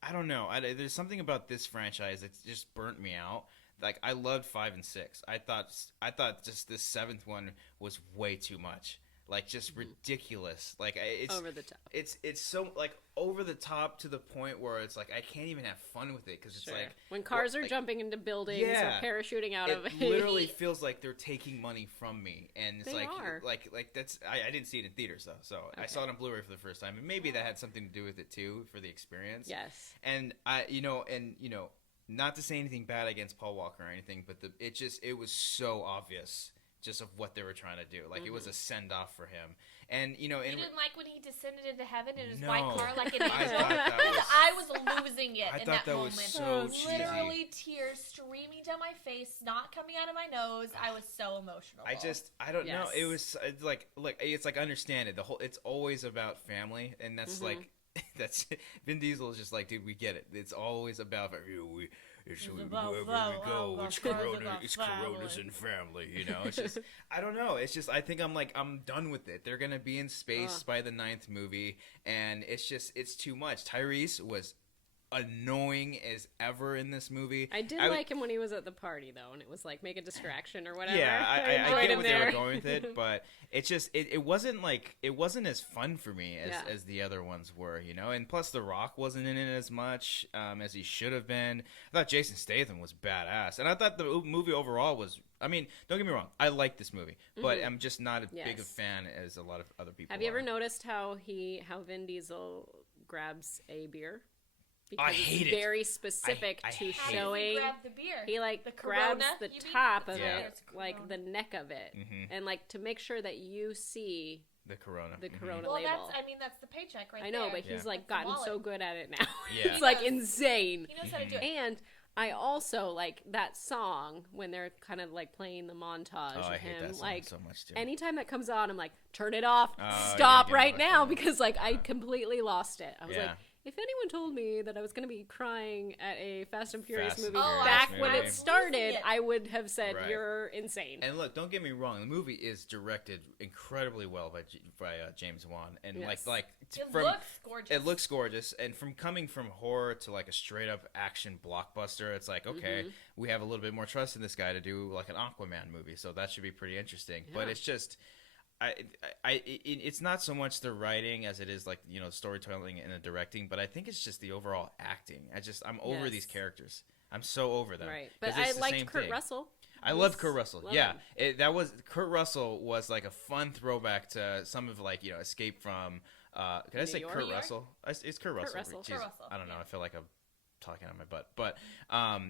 I don't know. There's something about this franchise that just burnt me out. Like, I loved 5 and 6. I thought just this 7th one was way too much. Like, just ridiculous. Like, it's over the top. It's so like over the top to the point where it's like I can't even have fun with it because it's like when cars are jumping into buildings or parachuting out of it. Literally feels like they're taking money from me, and it's They like that's I didn't see it in theaters though, so I saw it on Blu-ray for the first time, and maybe that had something to do with it too for the experience. Yes, and not to say anything bad against Paul Walker or anything, but it was so obvious just of what they were trying to do. Like, it was a send-off for him. And, you didn't like when he descended into heaven in his white car like an angel? I was losing it in that moment. Was so cheesy. Literally tears streaming down my face, not coming out of my nose. I was so emotional. I don't know. It was like, look, it's like, understand it. it's always about family, and that's like, that's Vin Diesel is just like, dude, we get it. It's always about wherever we go, it's Coronas and family. It's just I don't know. It's just I think I'm done with it. They're gonna be in space by the 9th movie, and it's too much. Tyrese was annoying as ever in this movie. I did like him when he was at the party though, and it was like make a distraction or whatever. Yeah, I get what they were going with it, but it's just it wasn't as fun for me as the other ones were, and plus The Rock wasn't in it as much as he should have been. I thought Jason Statham was badass, and I thought the movie overall was, I mean, don't get me wrong, I like this movie, but I'm just not as big a fan as a lot of other people. Have you ever noticed how Vin Diesel grabs a beer? Because I hate it's very specific to showing. Grab the beer. He grabs the top of it, like the neck of it, and to make sure that you see the Corona label. Well, that's the paycheck right there. I know, but he's gotten so good at it now. Yeah. It's insane. He knows how to do it. And I also like that song when they're kind of playing the montage of I him. hate that song so much too. Anytime that comes on, I'm like, turn it off, Oh, stop yeah, right now, because I completely lost it. I was Yeah. like, if anyone told me that I was going to be crying at a Fast and Furious Fast and movie Furious back movie. when it started, I would have said, Right. you're insane. And look, don't get me wrong, the movie is directed incredibly well by James Wan, and Yes. It looks gorgeous. It looks gorgeous, and from coming from horror to a straight up action blockbuster, it's like, okay, we have a little bit more trust in this guy to do an Aquaman movie, so that should be pretty interesting. Yeah. But it's just, it's not so much the writing as it is storytelling and the directing, but I think it's just the overall acting. I'm over these characters. I'm so over them. Right, but I liked Kurt Russell. I love Kurt Russell. Yeah, him. Kurt Russell was a fun throwback to some of Escape from. Can I say York? Kurt Russell? It's Kurt Russell. Russell. Jeez, Kurt Russell. I don't know. I feel like I'm talking on my butt, but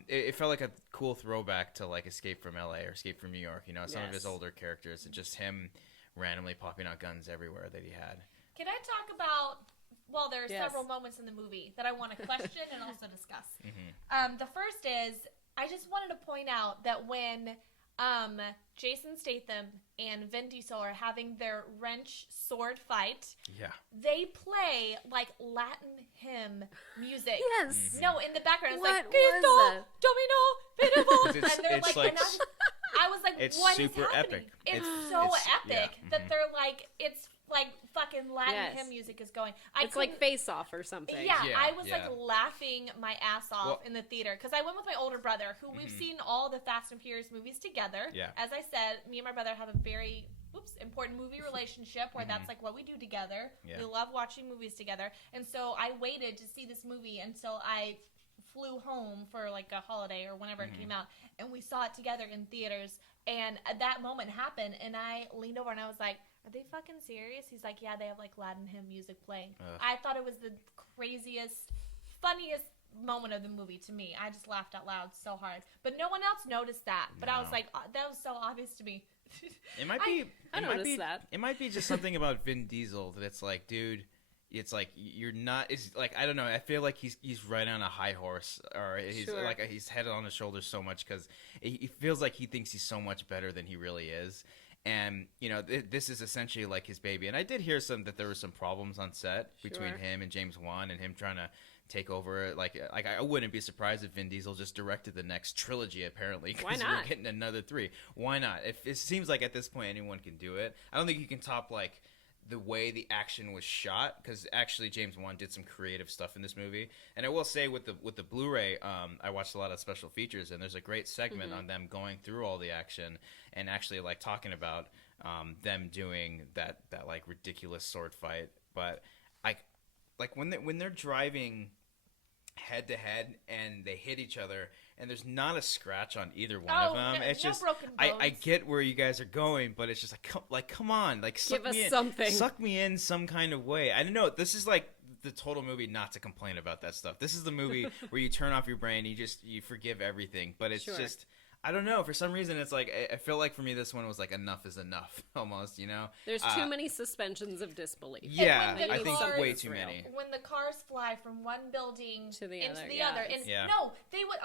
it felt like a cool throwback to Escape from L.A. or Escape from New York. Some of his older characters, and just him randomly popping out guns everywhere that he had. Can I talk about? Well, there are Yes. several moments in the movie that I want to question and also discuss. Mm-hmm. The first is I just wanted to point out that when Jason Statham and Vin Diesel are having their wrench sword fight, they play Latin hymn music. Yes. No, in the background it's What Cristo, was that? Domino, It's- and they're it's and I was like, it's what is super happening? epic. It's It's- so it's- epic yeah. that they're it's fucking Latin Yes. hymn music is going. It's like Face Off or something. Yeah, Yeah, I was yeah. laughing my ass off in the theater because I went with my older brother, who we've Mhm. seen all the Fast and Furious movies together. Yeah. As I said, me and my brother have a very important movie relationship where that's what we do together. Yeah. We love watching movies together, and so I waited to see this movie until I flew home for a holiday or whenever it came out, and we saw it together in theaters. And that moment happened, and I leaned over and I was like, "Are they fucking serious?" He's like, "Yeah, they have Latin hymn music playing." Ugh. I thought it was the craziest, funniest moment of the movie to me. I just laughed out loud so hard, but no one else noticed that. But I was No. like, that was so obvious to me. It might be. I it might noticed be, that. It might be just something about Vin Diesel that it's dude. It's you're not. It's I don't know. I feel like he's riding on a high horse, or he's Sure. he's head on his shoulders so much because he feels like he thinks he's so much better than he really is. And this is essentially his baby. And I did hear that there were some problems on set between Sure. him and James Wan, and him trying to take over. Like I wouldn't be surprised if Vin Diesel just directed the next trilogy. Apparently, Why because not? we're getting another 3. Why not? If it seems like at this point anyone can do it, I don't think you can top like the way the action was shot, because actually James Wan did some creative stuff in this movie. And I will say with the Blu-ray, I watched a lot of special features, and there's a great segment on them going through all the action and actually like talking about them doing that like ridiculous sword fight. But like when they're driving head to head and they hit each other and there's not a scratch on either one of them. It's no just broken bones. I get where you guys are going, but it's just like come on, like Give us something. Suck me in some kind of way. I don't know. This is like the total movie not to complain about that stuff. This is the movie where you turn off your brain, you forgive everything, but it's just I don't know. For some reason, it's like I feel like for me, this one was like enough is enough, almost. You know, There's too many suspensions of disbelief. Yeah, I think cars- way too many. When the cars fly from one building To the into other, the yeah, other, and no, they would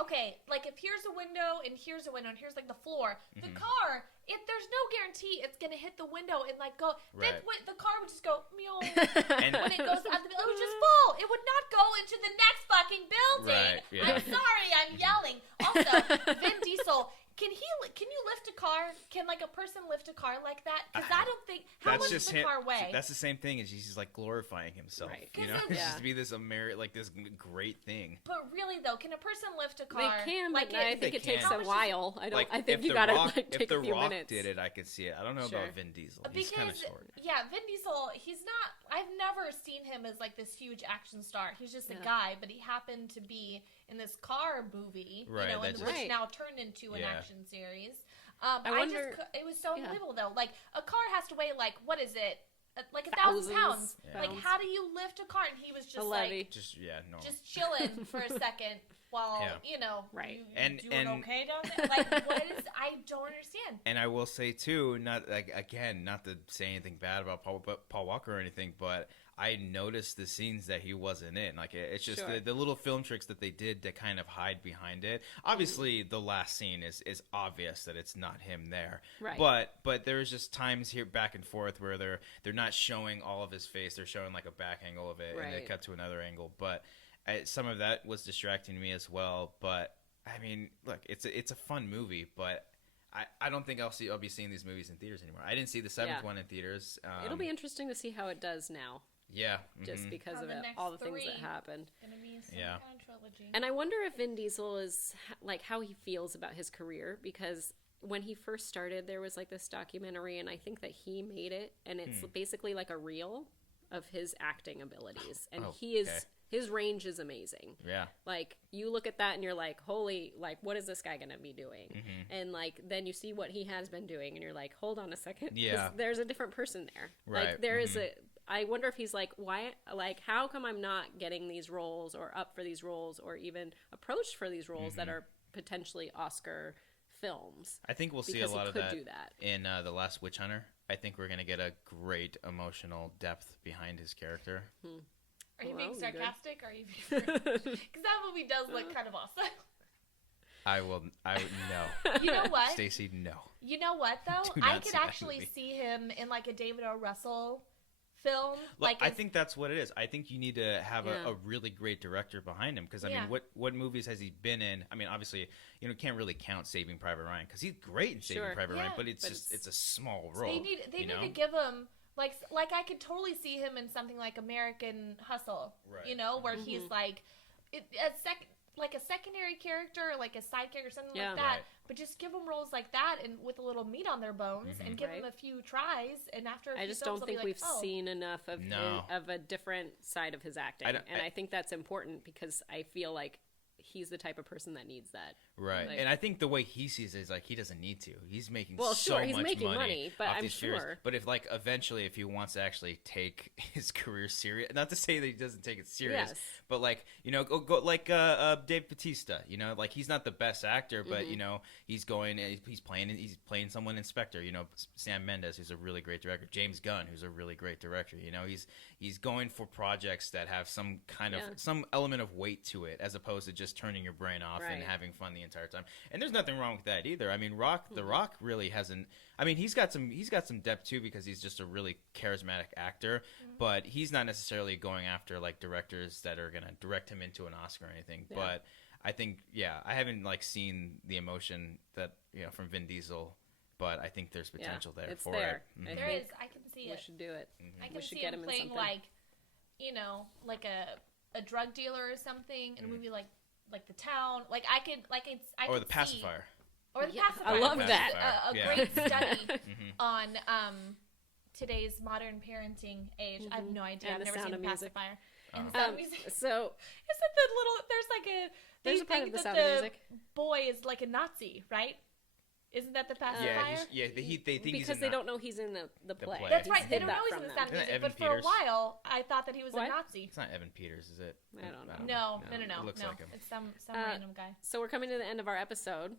like if here's a window and here's a window and here's like the floor, the car. If there's no guarantee it's gonna hit the window and like go, then the car would just go meow. And when it goes out the building, it would just fall. It would not go into the next fucking building. Right, yeah. I'm sorry, I'm yelling. Also, Vin Diesel. Can you lift a car? Can like a person lift a car like that? Because I don't think how much does the car weigh? That's the same thing as he's like glorifying himself. Right. You know, it's just to be this like this great thing. But really though, can a person lift a car? They can, like but I think it takes a while. I think you gotta like take a few minutes. If The Rock did it, I could see it. I don't know about Vin Diesel. He's kind of short. Yeah, Vin Diesel. He's not. I've never seen him as like this huge action star. He's just a guy, but he happened to be in this car movie, right? Which now turned into an action series. I wonder. It was so unbelievable though. Like a car has to weigh like what is it? Like 1,000 pounds. Yeah. Like how do you lift a car? And he was just like just chilling for a second while you know and doing okay down there. Like what is? I don't understand. And I will say too, not to say anything bad about Paul Walker or anything, but I noticed the scenes that he wasn't in. Like it's just the little film tricks that they did to kind of hide behind it. Obviously, the last scene is obvious that it's not him there. Right. But there's just times here back and forth where they're not showing all of his face. They're showing like a back angle of it, and they cut to another angle. But some of that was distracting me as well. But I mean, look, it's a fun movie, but I don't think I'll be seeing these movies in theaters anymore. I didn't see the seventh one in theaters. It'll be interesting to see how it does now. Yeah. Just because of all the things that happened. Gonna be some kind of trilogy. And I wonder if Vin Diesel is like how he feels about his career, because when he first started, there was like this documentary, and I think that he made it, and it's basically like a reel of his acting abilities, and his range is amazing. Yeah. Like, you look at that and you're like, holy, like, what is this guy going to be doing? And, like, then you see what he has been doing and you're like, hold on a second. Yeah. There's a different person there. Right. Like, there is I wonder if he's like, why, like, how come I'm not getting these roles or up for these roles or even approached for these roles that are potentially Oscar films? I think we'll see a lot of that in The Last Witch Hunter. I think we're going to get a great emotional depth behind his character. Are you being sarcastic? Or are you being because that movie does look kind of awesome. I would no. You know what, Stacey? No. You know what though? I could actually see him in like a David O. Russell film. Look, I think that's what it is. I think you need to have a really great director behind him, because I mean, what movies has he been in? I mean, obviously, you can't really count Saving Private Ryan, because he's great in Saving Private Ryan, but it's a small role. They need to give him. Like I could totally see him in something like American Hustle, you know, where he's like a secondary character, like a side character, something like that. But just give them roles like that, and with a little meat on their bones, and give them a few tries. And after a few I just films, don't think we've seen enough of of a different side of his acting, I think that's important, because I feel like he's the type of person that needs that. Right. Like, and I think the way he sees it is like he doesn't need to. He's making he's making money, but I'm sure. But if like eventually if he wants to actually take his career serious, not to say that he doesn't take it serious, but like, you know, go like Dave Bautista, you know, like he's not the best actor, but you know, he's playing someone in Spectre, you know, Sam Mendes, who's a really great director, James Gunn, who's a really great director, you know, he's going for projects that have some kind of some element of weight to it, as opposed to just just turning your brain off and Right. having fun the entire time. And there's nothing wrong with that either. I mean, The Rock really hasn't. I mean, he's got some depth too because he's just a really charismatic actor. But he's not necessarily going after like directors that are gonna direct him into an Oscar or anything. Yeah. But I think, I haven't like seen the emotion that from Vin Diesel. But I think there's potential there it's for there. it. I There think is. I can see we it. should do it. I can We should see get him him in playing something. like, like a drug dealer or something in a movie like The Town. Like I could Or The see- Pacifier. Or The Yeah, Pacifier. I love which that. is a Yeah. great study Mhm. on today's modern parenting age. I have no idea. And I've the never sound seen of The music. Pacifier. Oh. And the sound of music. So Isn't the little? There's like a. They There's a part think of The that Sound of the Music. boy is like a Nazi, right? Isn't that The Pacifier? They think he's because in they that. don't know he's in the play. play. That's He's right. They hid don't that know he's from in The them. Sound of Isn't that Music, but Evan for a Peters? while I thought that he was What? a Nazi. It's not Evan Peters, is it? I don't know. No. It looks like him. It's some random guy. So we're coming to the end of our episode.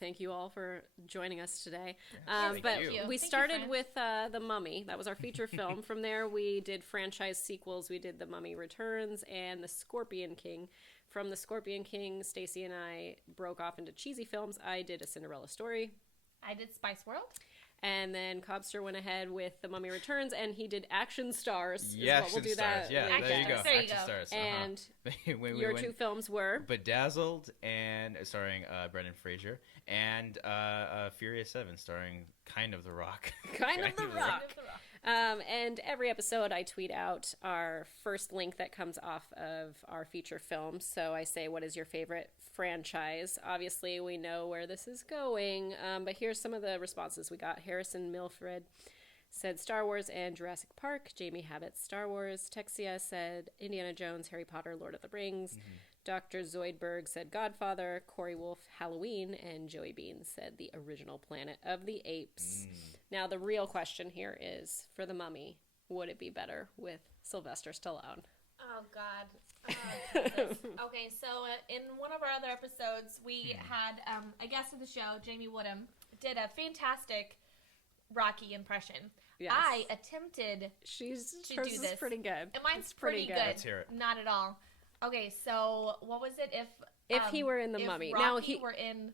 Thank you all for joining us today. Thank But you. we Thank you, started friend. with The Mummy. That was our feature film. From there, we did franchise sequels. We did The Mummy Returns and The Scorpion King. From The Scorpion King, Stacy and I broke off into cheesy films. I did A Cinderella Story. I did Spice World. And then Cobbster went ahead with The Mummy Returns, and he did Action Stars. is Yeah, what we'll Action do Stars. that Yeah, later. there you go. There you Action go. Stars. And We your went two films were Bedazzled and starring Brendan Fraser, and Furious 7 starring kind of The Rock. Kind of The Kind Rock. of The Rock. And every episode I tweet out our first link that comes off of our feature film. So I say, what is your favorite franchise? Obviously, we know where this is going, but here's some of the responses we got. Harrison Milfred said Star Wars and Jurassic Park. Jamie Habit, Star Wars. Texia said Indiana Jones, Harry Potter, Lord of the Rings. Dr. Zoidberg said Godfather. Corey Wolf, Halloween. And Joey Bean said the original Planet of the Apes. Now, the real question here is, for The Mummy, would it be better with Sylvester Stallone? Oh God. Oh, Jesus. Okay, so in one of our other episodes, we had a guest of the show, Jamie Woodham, did a fantastic Rocky impression. Yes. I attempted. Hers do is this. pretty good. And mine's It's pretty pretty good. good. Let's hear it. Not at all. Okay, so what was it? If he were in The if Mummy. Rocky Now, he- were in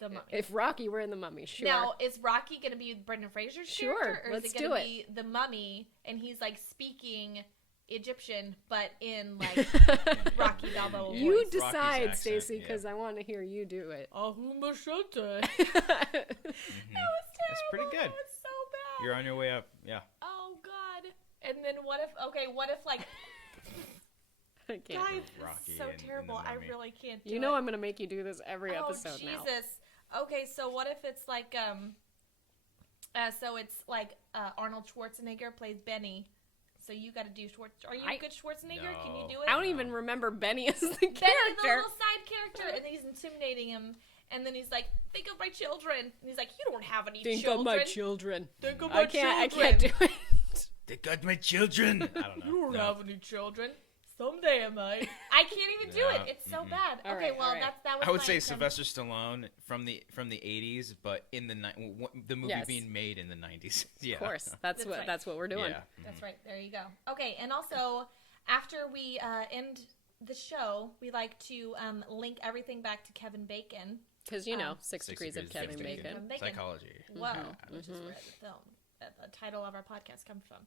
The Mummy. If Rocky were in The Mummy, sure. Now, is Rocky going to be Brendan Fraser's Sure, character? Or let's is it going do to it. be The Mummy and he's like speaking Egyptian, but in like Rocky Balboa you voice? Rocky's decide, accent, Stacey, yeah. because I want to hear you do it. Ahuma Shante. It's pretty good. It was so bad. You're on your way up. Yeah. Oh God. And then what if like I can't. guys, Rocky this is so in The terrible. I Mummy. really can't do You it. know I'm going to make you do this every Oh episode now. Jesus. Okay, so what if it's like so it's like Arnold Schwarzenegger plays Benny. So you got to do Are you a good Schwarzenegger? Can you No. do it? I don't even remember Benny as the Benny, the character. little side character, and then he's intimidating him, and then he's like, "Think of my children," and he's like, "You don't have any Think children." of my children. Think of my I can't children. do it. They got my children. I don't know. You don't No. have any children. Someday I might. I can't even do it. No, It's so bad. All Okay, right, well all right. that was I would my say attempt. Sylvester Stallone from the 80s, but in the movie Yes. being made in the 90s. Yeah. Of course. That's That's right. that's what we're doing. Yeah. That's right. There you go. Okay, and also after we end the show, we like to link everything back to Kevin Bacon. Because, 6 degrees of Kevin Bacon. Kevin Bacon. Psychology. Whoa, which is where the film, the title of our podcast comes from.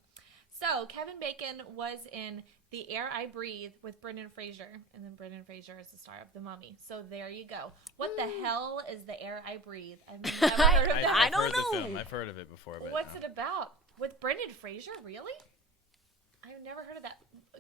So Kevin Bacon was in The Air I Breathe with Brendan Fraser, and then Brendan Fraser is the star of The Mummy. So there you go. What the hell is The Air I Breathe? I've never heard of that. I I've don't heard the know. film. I've heard of it before. But What's it about? With Brendan Fraser? Really? I've never heard of that.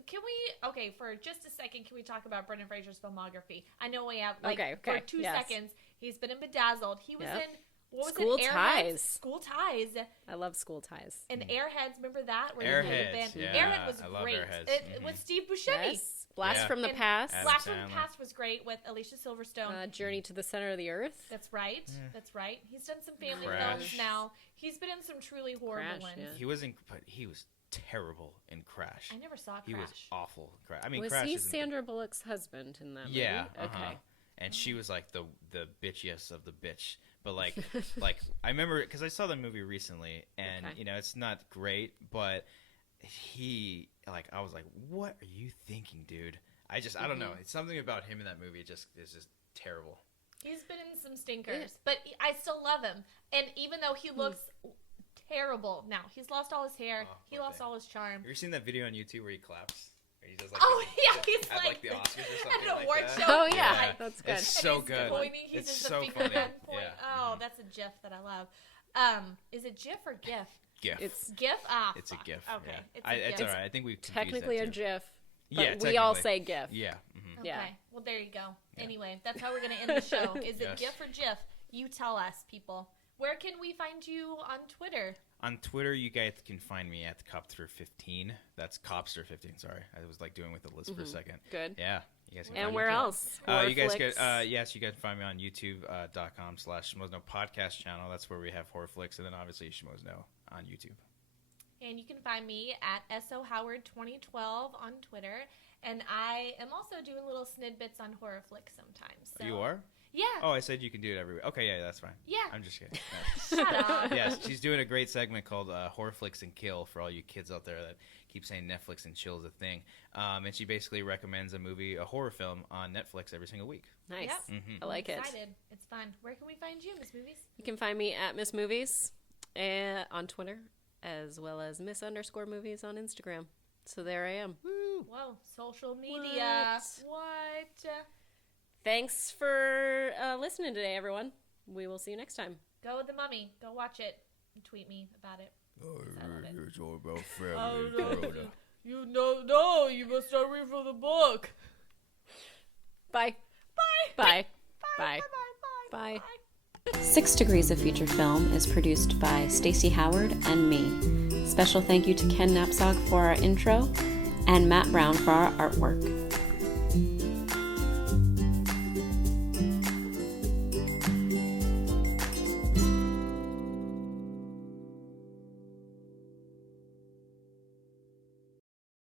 Can we, okay, for just a second, can we talk about Brendan Fraser's filmography? I know we have, like, Okay, for 2 yes. seconds, he's been in Bedazzled. He was Yep. in, what was School it? Airheads? Ties. School Ties. I love School Ties. And Airheads, remember that? Where he Airheads, played the band? yeah, Airhead was I love great. Airheads. It with Steve Buscemi. Yes. Blast Yeah. from the And Past. Adam Blast from the Sandler. Past was great with Alicia Silverstone. Journey to the Center of the Earth. That's right. That's right. He's done some family Crash. films now. He's been in some truly horrible Crash, ones. yeah. But he was terrible in Crash. I never saw Crash. He was awful. in Crash. I mean, Was Crash he isn't- Sandra Bullock's husband in that movie? Yeah. Okay. And she was like the bitchiest of the bitch. But like I remember because I saw the movie recently, and Okay. it's not great, but I was like, what are you thinking, dude? I don't know. It's something about him in that movie is just terrible. He's been in some stinkers, but I still love him. And even though he looks terrible now, he's lost all his hair. He lost all his charm. Have you seen that video on YouTube where he claps? Where he does he's at like the Oscars or something at an award like that. show. Oh yeah, that's good. It's so good. He's It's just so a finger funny. gun point. Yeah. Oh, that's a GIF that I love. Is it GIF or GIF? GIF. It's GIF? Ah, It's fuck. a GIF. Okay, Yeah. it's a It's GIF. all right. I think we've technically a GIF, but Yeah, we all technically. say GIF. Yeah. Okay. Yeah. Well, there you go. Anyway, that's how we're going to end the show. Is it Yes. GIF or GIF? You tell us, people. Where can we find you on Twitter? On Twitter, you guys can find me at Cobbster15. That's Cobbster15. Sorry, I was like doing with the list for a second. Good. Yeah. You guys can And find where me. else? You guys Horror can, yes, you guys can find me on YouTube.com/Schmoesno podcast channel. That's where we have horror flicks, and then obviously Schmoesno on YouTube. And you can find me at SOHoward2012 on Twitter. And I am also doing little snidbits on horror flicks sometimes. So. You are? Yeah. Oh, I said you can do it every week. Okay, yeah, that's fine. Yeah. I'm just kidding. Shut up. Yes, she's doing a great segment called Horror Flicks and Kill for all you kids out there that keep saying Netflix and chill is a thing. And she basically recommends a horror film on Netflix every single week. Nice. Yep. I like I'm it. excited. It's fun. Where can we find you, Miss Movies? You can find me at Miss Movies on Twitter, as well as Miss_Movies on Instagram. So there I am. Whoa, social media. What? Thanks for listening today, everyone. We will see you next time. Go with the Mummy. Go watch it. And tweet me about it. I love it. It's all about You know, you must start reading from the book. Bye. Bye. Bye. Bye. Bye. Bye. Bye. 6 Degrees of Feature Film is produced by Stacey Howard and me. Special thank you to Ken Napzok for our intro and Matt Brown for our artwork.